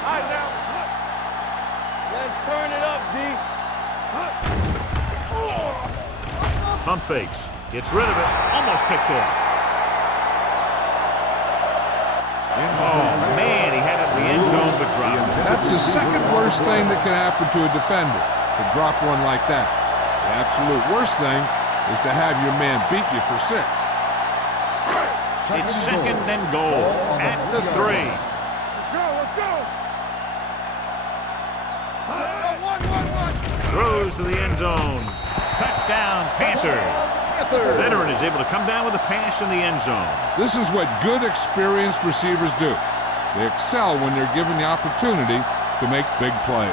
All right, now. Let's turn it up, D. Pump fakes. Gets rid of it. Almost picked off. Oh, man, he had it in the end zone, but dropped it. That's the second worst thing that can happen to a defender, to drop one like that. The absolute worst thing is to have your man beat you for 6. It's second and goal at the 3. Let's go, let's go. One. Throws to the end zone. Touchdown, Panthers. Veteran is able to come down with a pass in the end zone. This is what good, experienced receivers do. They excel when they're given the opportunity to make big plays.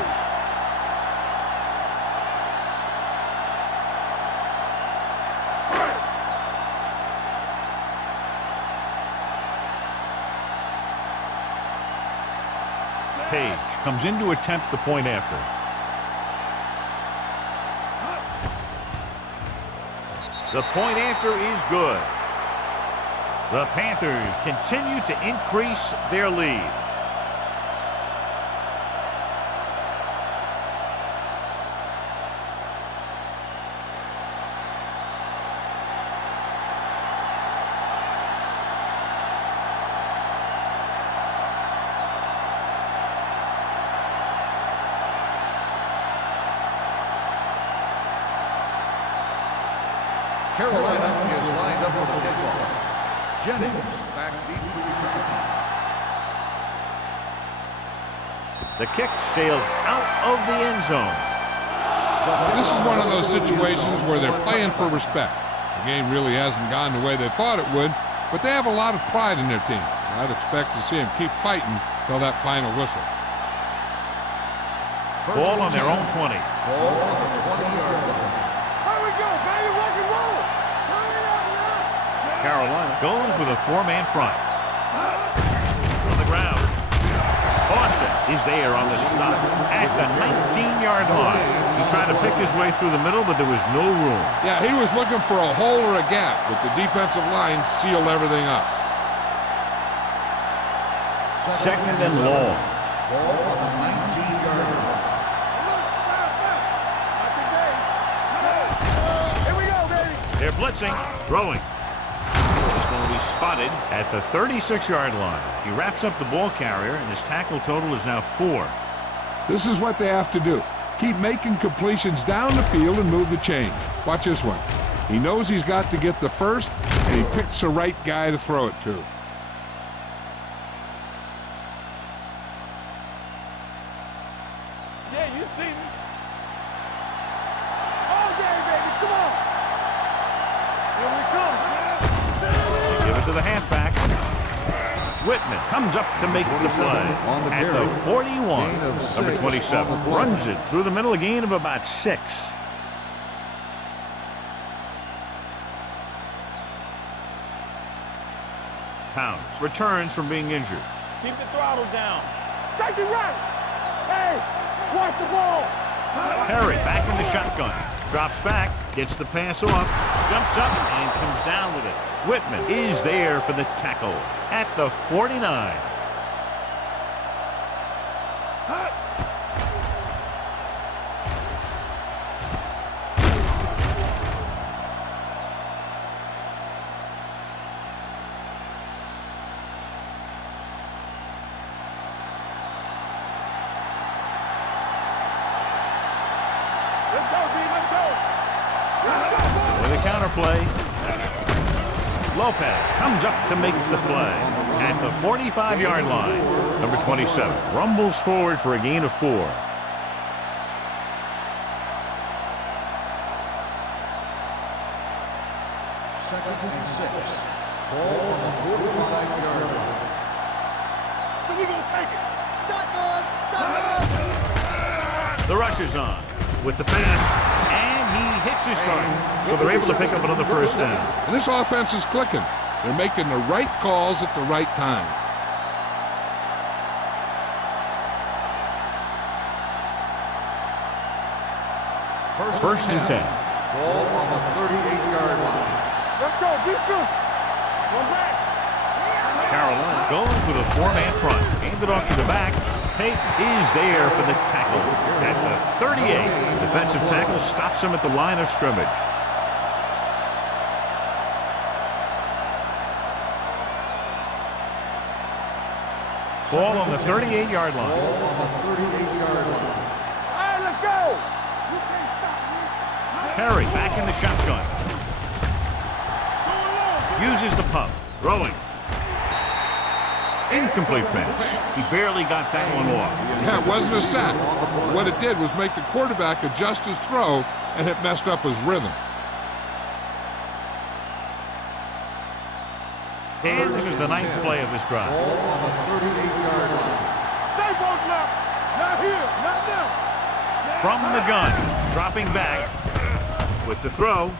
Page comes in to attempt the point after. The point after is good. The Panthers continue to increase their lead. Carolina is lined up for the kickoff. Jennings back deep to return. The kick sails out of the end zone. This is one of those situations where they're playing for respect. The game really hasn't gone the way they thought it would, but they have a lot of pride in their team. I'd expect to see them keep fighting till that final whistle. Ball on their own 20. Ball on the 20-yard line. Here we go, baby, rock and roll. Carolina goes with a four-man front. On the ground. Austin is there on the stop at the 19-yard line. He tried to pick his way through the middle, but there was no room. Yeah, he was looking for a hole or a gap, but the defensive line sealed everything up. Second and long. Ball on the 19-yard line. Here we go, baby. They're blitzing, throwing. He's going to be spotted at the 36-yard line. He wraps up the ball carrier, and his tackle total is now 4. This is what they have to do. Keep making completions down the field and move the chain. Watch this one. He knows he's got to get the first, and he picks the right guy to throw it to. Yeah, you see me. All day, baby, come on. Here we come. Give it to the halfback. Whitman comes up to make the play at the 41. Number 27 runs it through the middle, a gain of about 6. Pounds returns from being injured. Keep the throttle down. Safety right. Hey, watch the ball. Perry back in the shotgun. Drops back, gets the pass off, jumps up, and comes down with it. Whitman is there for the tackle at the 49. Let's go, B, let's go. With a counter play. Lopez comes up to make the play at the 45-yard line. Number 27 rumbles forward for a gain of 4. Second and 6. Ball on the 45-yard line. So we gonna take it. Shotgun, shotgun. The rush is on with the pass, and he hits his target. So they're able to pick up another first down. And this offense is clicking. They're making the right calls at the right time. First and 10. Ball on the 38-yard line. Let's go, defense. One back. Carolina goes with a four-man front. Handed off to the back. Pate is there for the tackle at the 38. The defensive tackle stops him at the line of scrimmage. Ball on the 38-yard line. Ball on the 38-yard line. All right, let's go. You can't stop me. Perry back in the shotgun. Uses the pump. Throwing. Incomplete pass. He barely got that one off. Yeah, it wasn't a sack. What it did was make the quarterback adjust his throw, and it messed up his rhythm. And this is the 9th play of this drive. Ball on the 38-yard line. Stay both left. Not here, not now. From the gun, dropping back with the throw.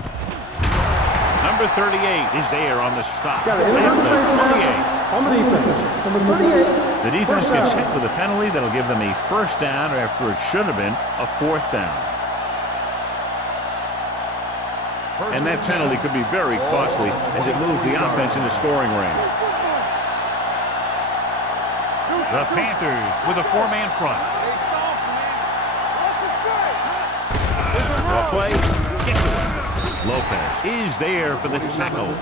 Number 38 is there on the stop. Got an in-face pass on the defense. Number 38. The defense First gets down. hit with a penalty that'll give them a first down after it should have been a 4th down. And that penalty could be very costly as it moves the offense into scoring range. The Panthers with a four-man front. Well, play gets away. Lopez is there for the tackle.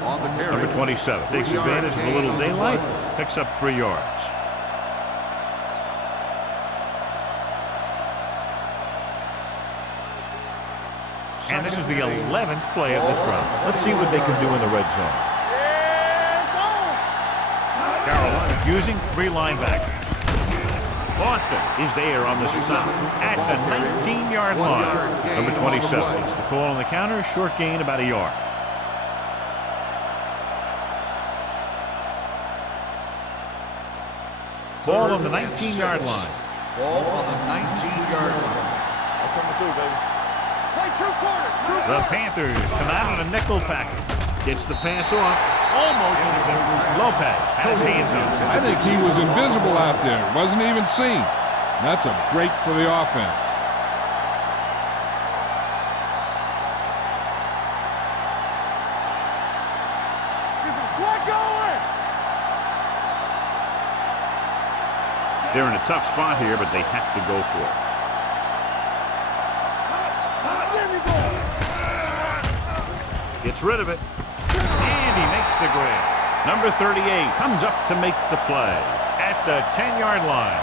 Number 27 takes advantage of a little daylight, picks up 3 yards. And this is the 11th play of this drive. Let's see what they can do in the red zone. Carolina using 3 linebackers. Boston is there on the stop at the 19-yard line. Number 27 gets the call on the counter. Short gain, about a yard. Ball on the 19-yard line. Ball on the 19-yard line. Play 2 quarters. The Panthers come out in a nickel package. Gets the pass off. Almost intercepted. Lopez has hands on it. I think he was invisible out there. Wasn't even seen. That's a break for the offense. Get some slack going. They're in a tough spot here, but they have to go for it. There we go. Gets rid of it. And he makes the grab. Number 38 comes up to make the play at the 10-yard line.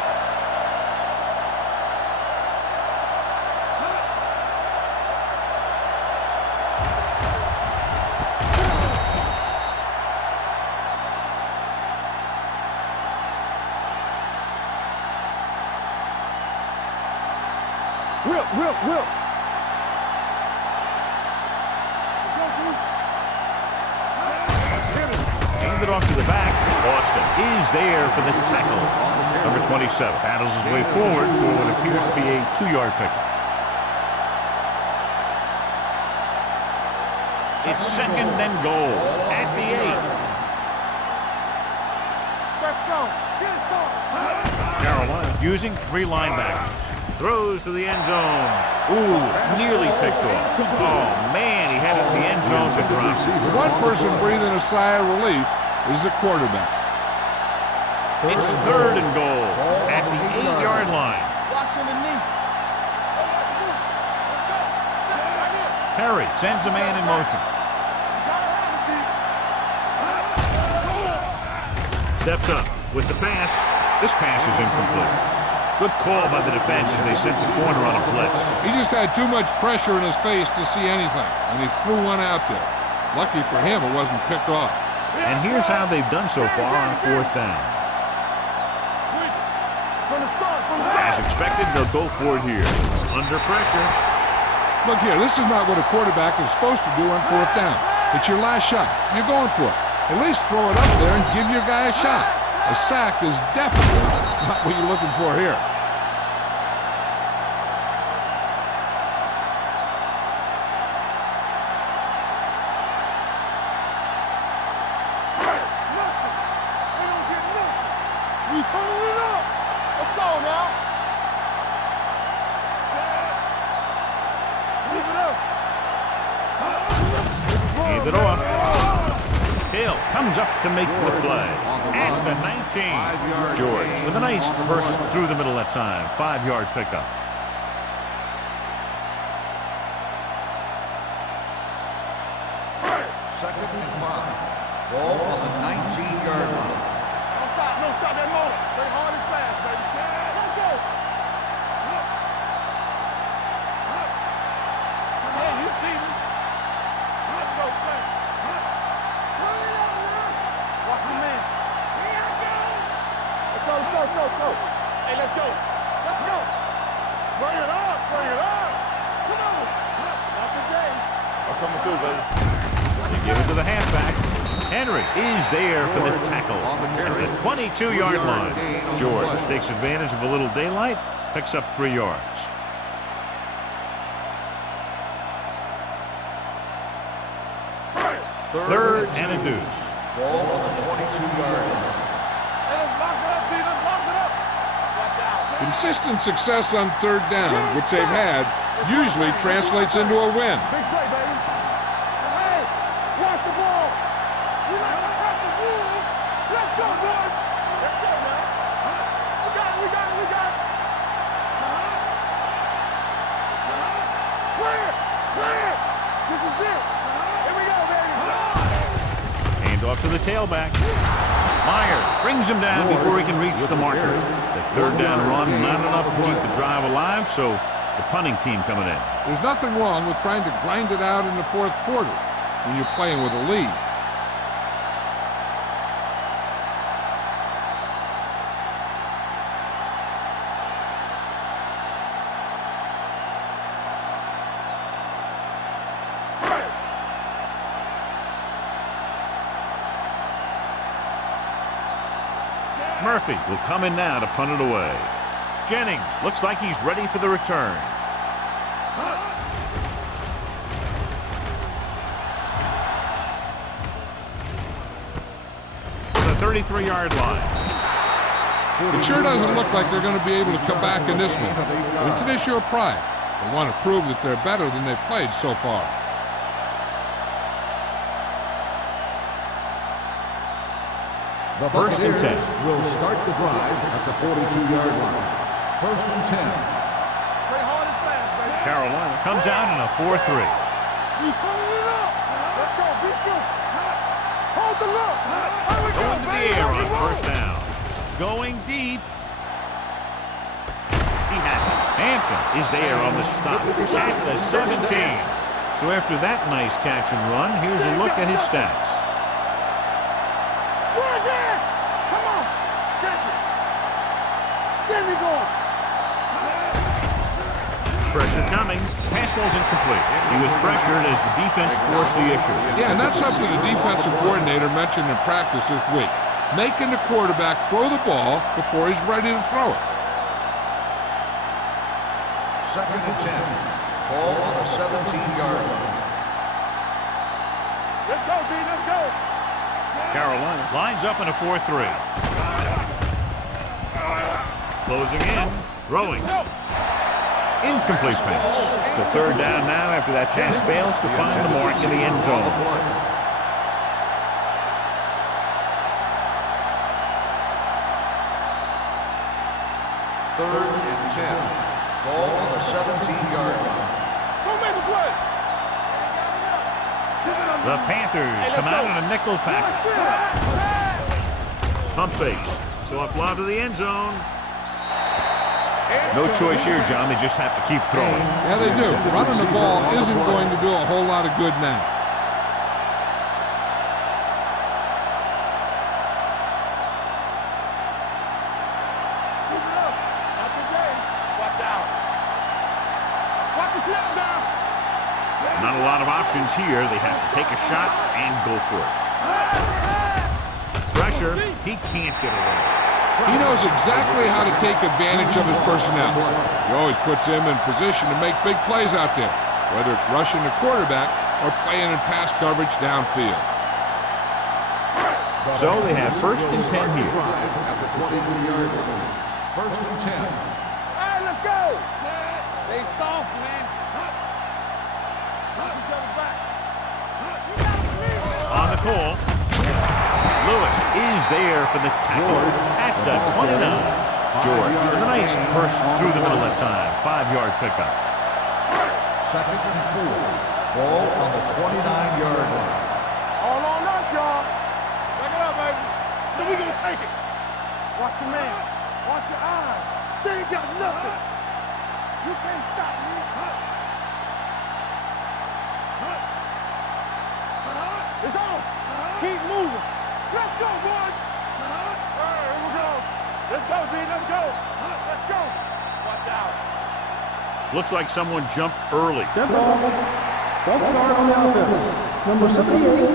Will. Hand it off to the back. Boston is there for the tackle. Number 27 battles his way forward for what appears to be a 2-yard pickup. It's 2nd and goal at the 8. Let's go. Get it going. Carolina using 3 linebackers. Throws to the end zone. Ooh, nearly picked off. Oh, man, he had it in the end zone to drop. The one person breathing a sigh of relief is the quarterback. It's 3rd and goal at the 8-yard line. Watch underneath. Perry sends a man in motion. Steps up with the pass. This pass is incomplete. Good call by the defense as they sent the corner on a blitz. He just had too much pressure in his face to see anything, and he threw one out there. Lucky for him, it wasn't picked off. And here's how they've done so far on 4th down. As expected, they'll go for it here. Under pressure. Look here, this is not what a quarterback is supposed to do on 4th down. It's your last shot. You're going for it. At least throw it up there and give your guy a shot. A sack is definitely not what you're looking for here. Hand it off. Hill comes up to make the play at the 19. George with a nice burst through the middle that time. 5-yard pickup. Second and 5. Ball on the 19-yard line. Don't stop that motor. Stay hard and fast, baby. Let's go. Hey, you see me? Let's go, play. Watch your man. Let's go. Hey, let's go. Bring it up. Come on. Not today. I'm coming through, baby. They give it to the halfback. Henry is there for the tackle at the 22-yard line. George takes advantage of a little daylight, picks up 3 yards. Third and a deuce. Ball on the 22-yard line. Consistent success on 3rd down, which they've had, usually translates into a win. Big play, baby. Hey, watch the ball. You like the pressure, rules. Let's go, boys. Let's go, man. We got it. Play it. This is it. Here we go, baby. Hand off to the tailback. Meyer brings him down before he can reach the marker. The 3rd down run, not enough to keep the drive alive, so the the punting team coming in. There's nothing wrong with trying to grind it out in the fourth quarter when you're playing with a lead. Murphy will come in now to punt it away. Jennings looks like he's ready for the return. To the 33-yard line. It sure doesn't look like they're going to be able to come back in this one. But it's an issue of pride. They want to prove that they're better than they've played so far. The First and 10. Will start the drive at the 42-yard line. First and 10. Play hard and fast, baby. Carolina comes out in a 4-3. You turning it up. Let's go. Be good. Hold the look. Here we go, Going to the baby. air Rock on and roll. first down. Going deep. He has it. Hampton is there on the stop at the 17. So after that nice catch and run, here's a look at his stats. We're there. Come on. Check it. There we go. Pressure coming. Pass ball's incomplete. He was pressured as the defense forced the issue. Yeah, and that's something the defensive coordinator mentioned in practice this week. Making the quarterback throw the ball before he's ready to throw it. Second and 10. Ball on the 17-yard line. Let's go, D. Let's go. Carolina lines up in a 4-3. Closing in. Throwing. Incomplete pass. So third down now after that pass fails to find the mark in the end zone. Third and 10. Ball on the 17-yard line. Go make a play. The Panthers come out in a nickel package. Pump fakes. So off lob to the end zone. No choice here, John. They just have to keep throwing. Yeah, they do. Running the ball isn't going to do a whole lot of good now. Keep it up. That's the game. Watch out. Watch the snap down. Not a lot of options here. They have to take a shot and go for it. Pressure. He can't get away. He knows exactly how to take advantage of his personnel. He always puts him in position to make big plays out there, whether it's rushing the quarterback or playing in pass coverage downfield. So they have first and 10 here. At the 22-yard line. First and 10. All right, let's go. Stay soft, man. Each other back. You gotta believe it. On the call. Lewis is there for the tackle at the 29. George with a nice burst through the middle that time. 5-yard pickup. Second and 4. Ball on the 29-yard line. All on us, y'all. Back it up, baby. So we gonna take it. Watch your man. Watch your eyes. They ain't got nothing. You can't stop me. It's on. Keep moving. Let's go, boys. All right, here we go. Let's go, D. Let's go. Let's go. Watch out. Looks like someone jumped early. Dead ball. False start on the offense. Number 78.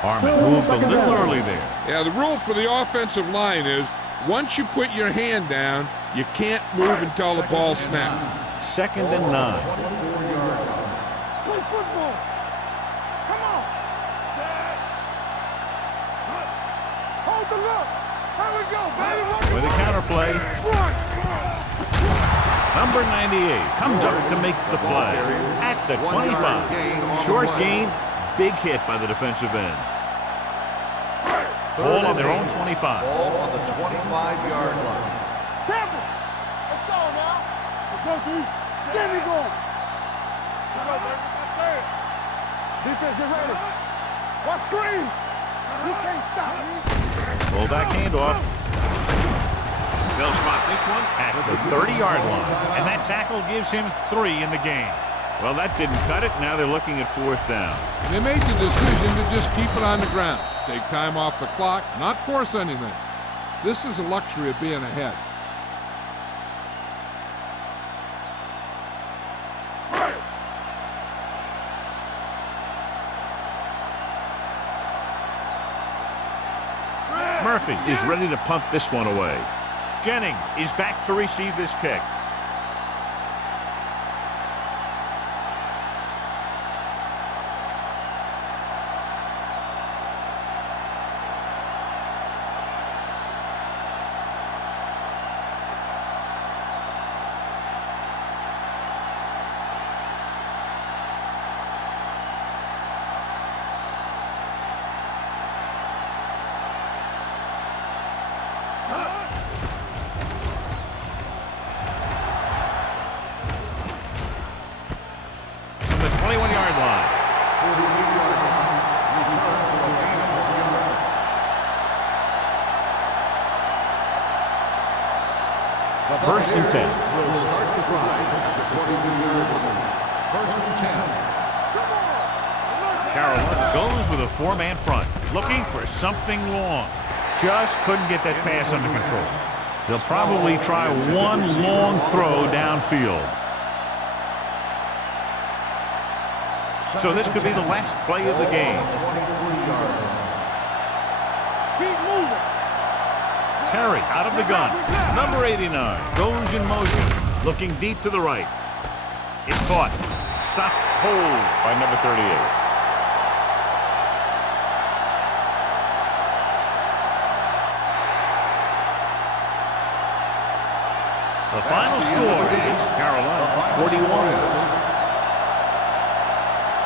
Harmon Still moved a second little down. early there. Yeah, the rule for the offensive line is once you put your hand down, you can't move until the ball snapped. Second and 9. 24-yard line. Play football. Come on. Hold the look. Here we go, baby. With a counterplay. Run. Number 98 comes up to make the play at the 25. Short gain, big hit by the defensive end. Ball on their own 25. Ball on the 25-yard line. Temple. Let's go now. Let's go, D. Get me going. Let's go, baby. That's it. Defense, get ready. Watch screen. You can't stop me. Fullback handoff. They'll spot this one at the 30-yard line. And that tackle gives him 3 in the game. Well, that didn't cut it. Now they're looking at 4th down. And they made the decision to just keep it on the ground. Take time off the clock, not force anything. This is a luxury of being ahead. Murphy is ready to punt this one away. Jennings is back to receive this kick. From the 21-yard line. 48-yard line. Return for a gain of 1 yard. The First and 10. Will start the drive at the 22-yard line. First and 10. Carolina goes with a 4-man front, looking for something long. Just couldn't get that pass under control. They'll probably try one long throw downfield. So this could be the last play of the game. 23-yard line. Keep moving. Perry out of the gun. Number 89 goes in motion, looking deep to the right. It's caught. Stopped cold by number 38. The final score is Carolina 41.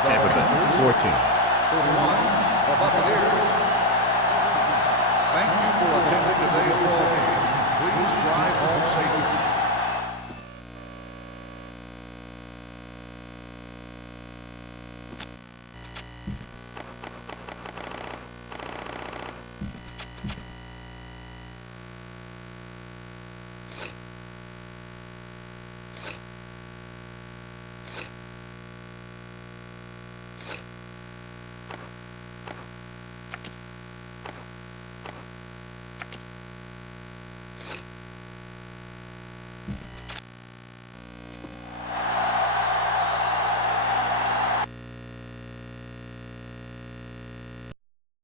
Tampa Bay 14. 41, the Buccaneers. Thank you for attending today's ball game. Please drive home safely.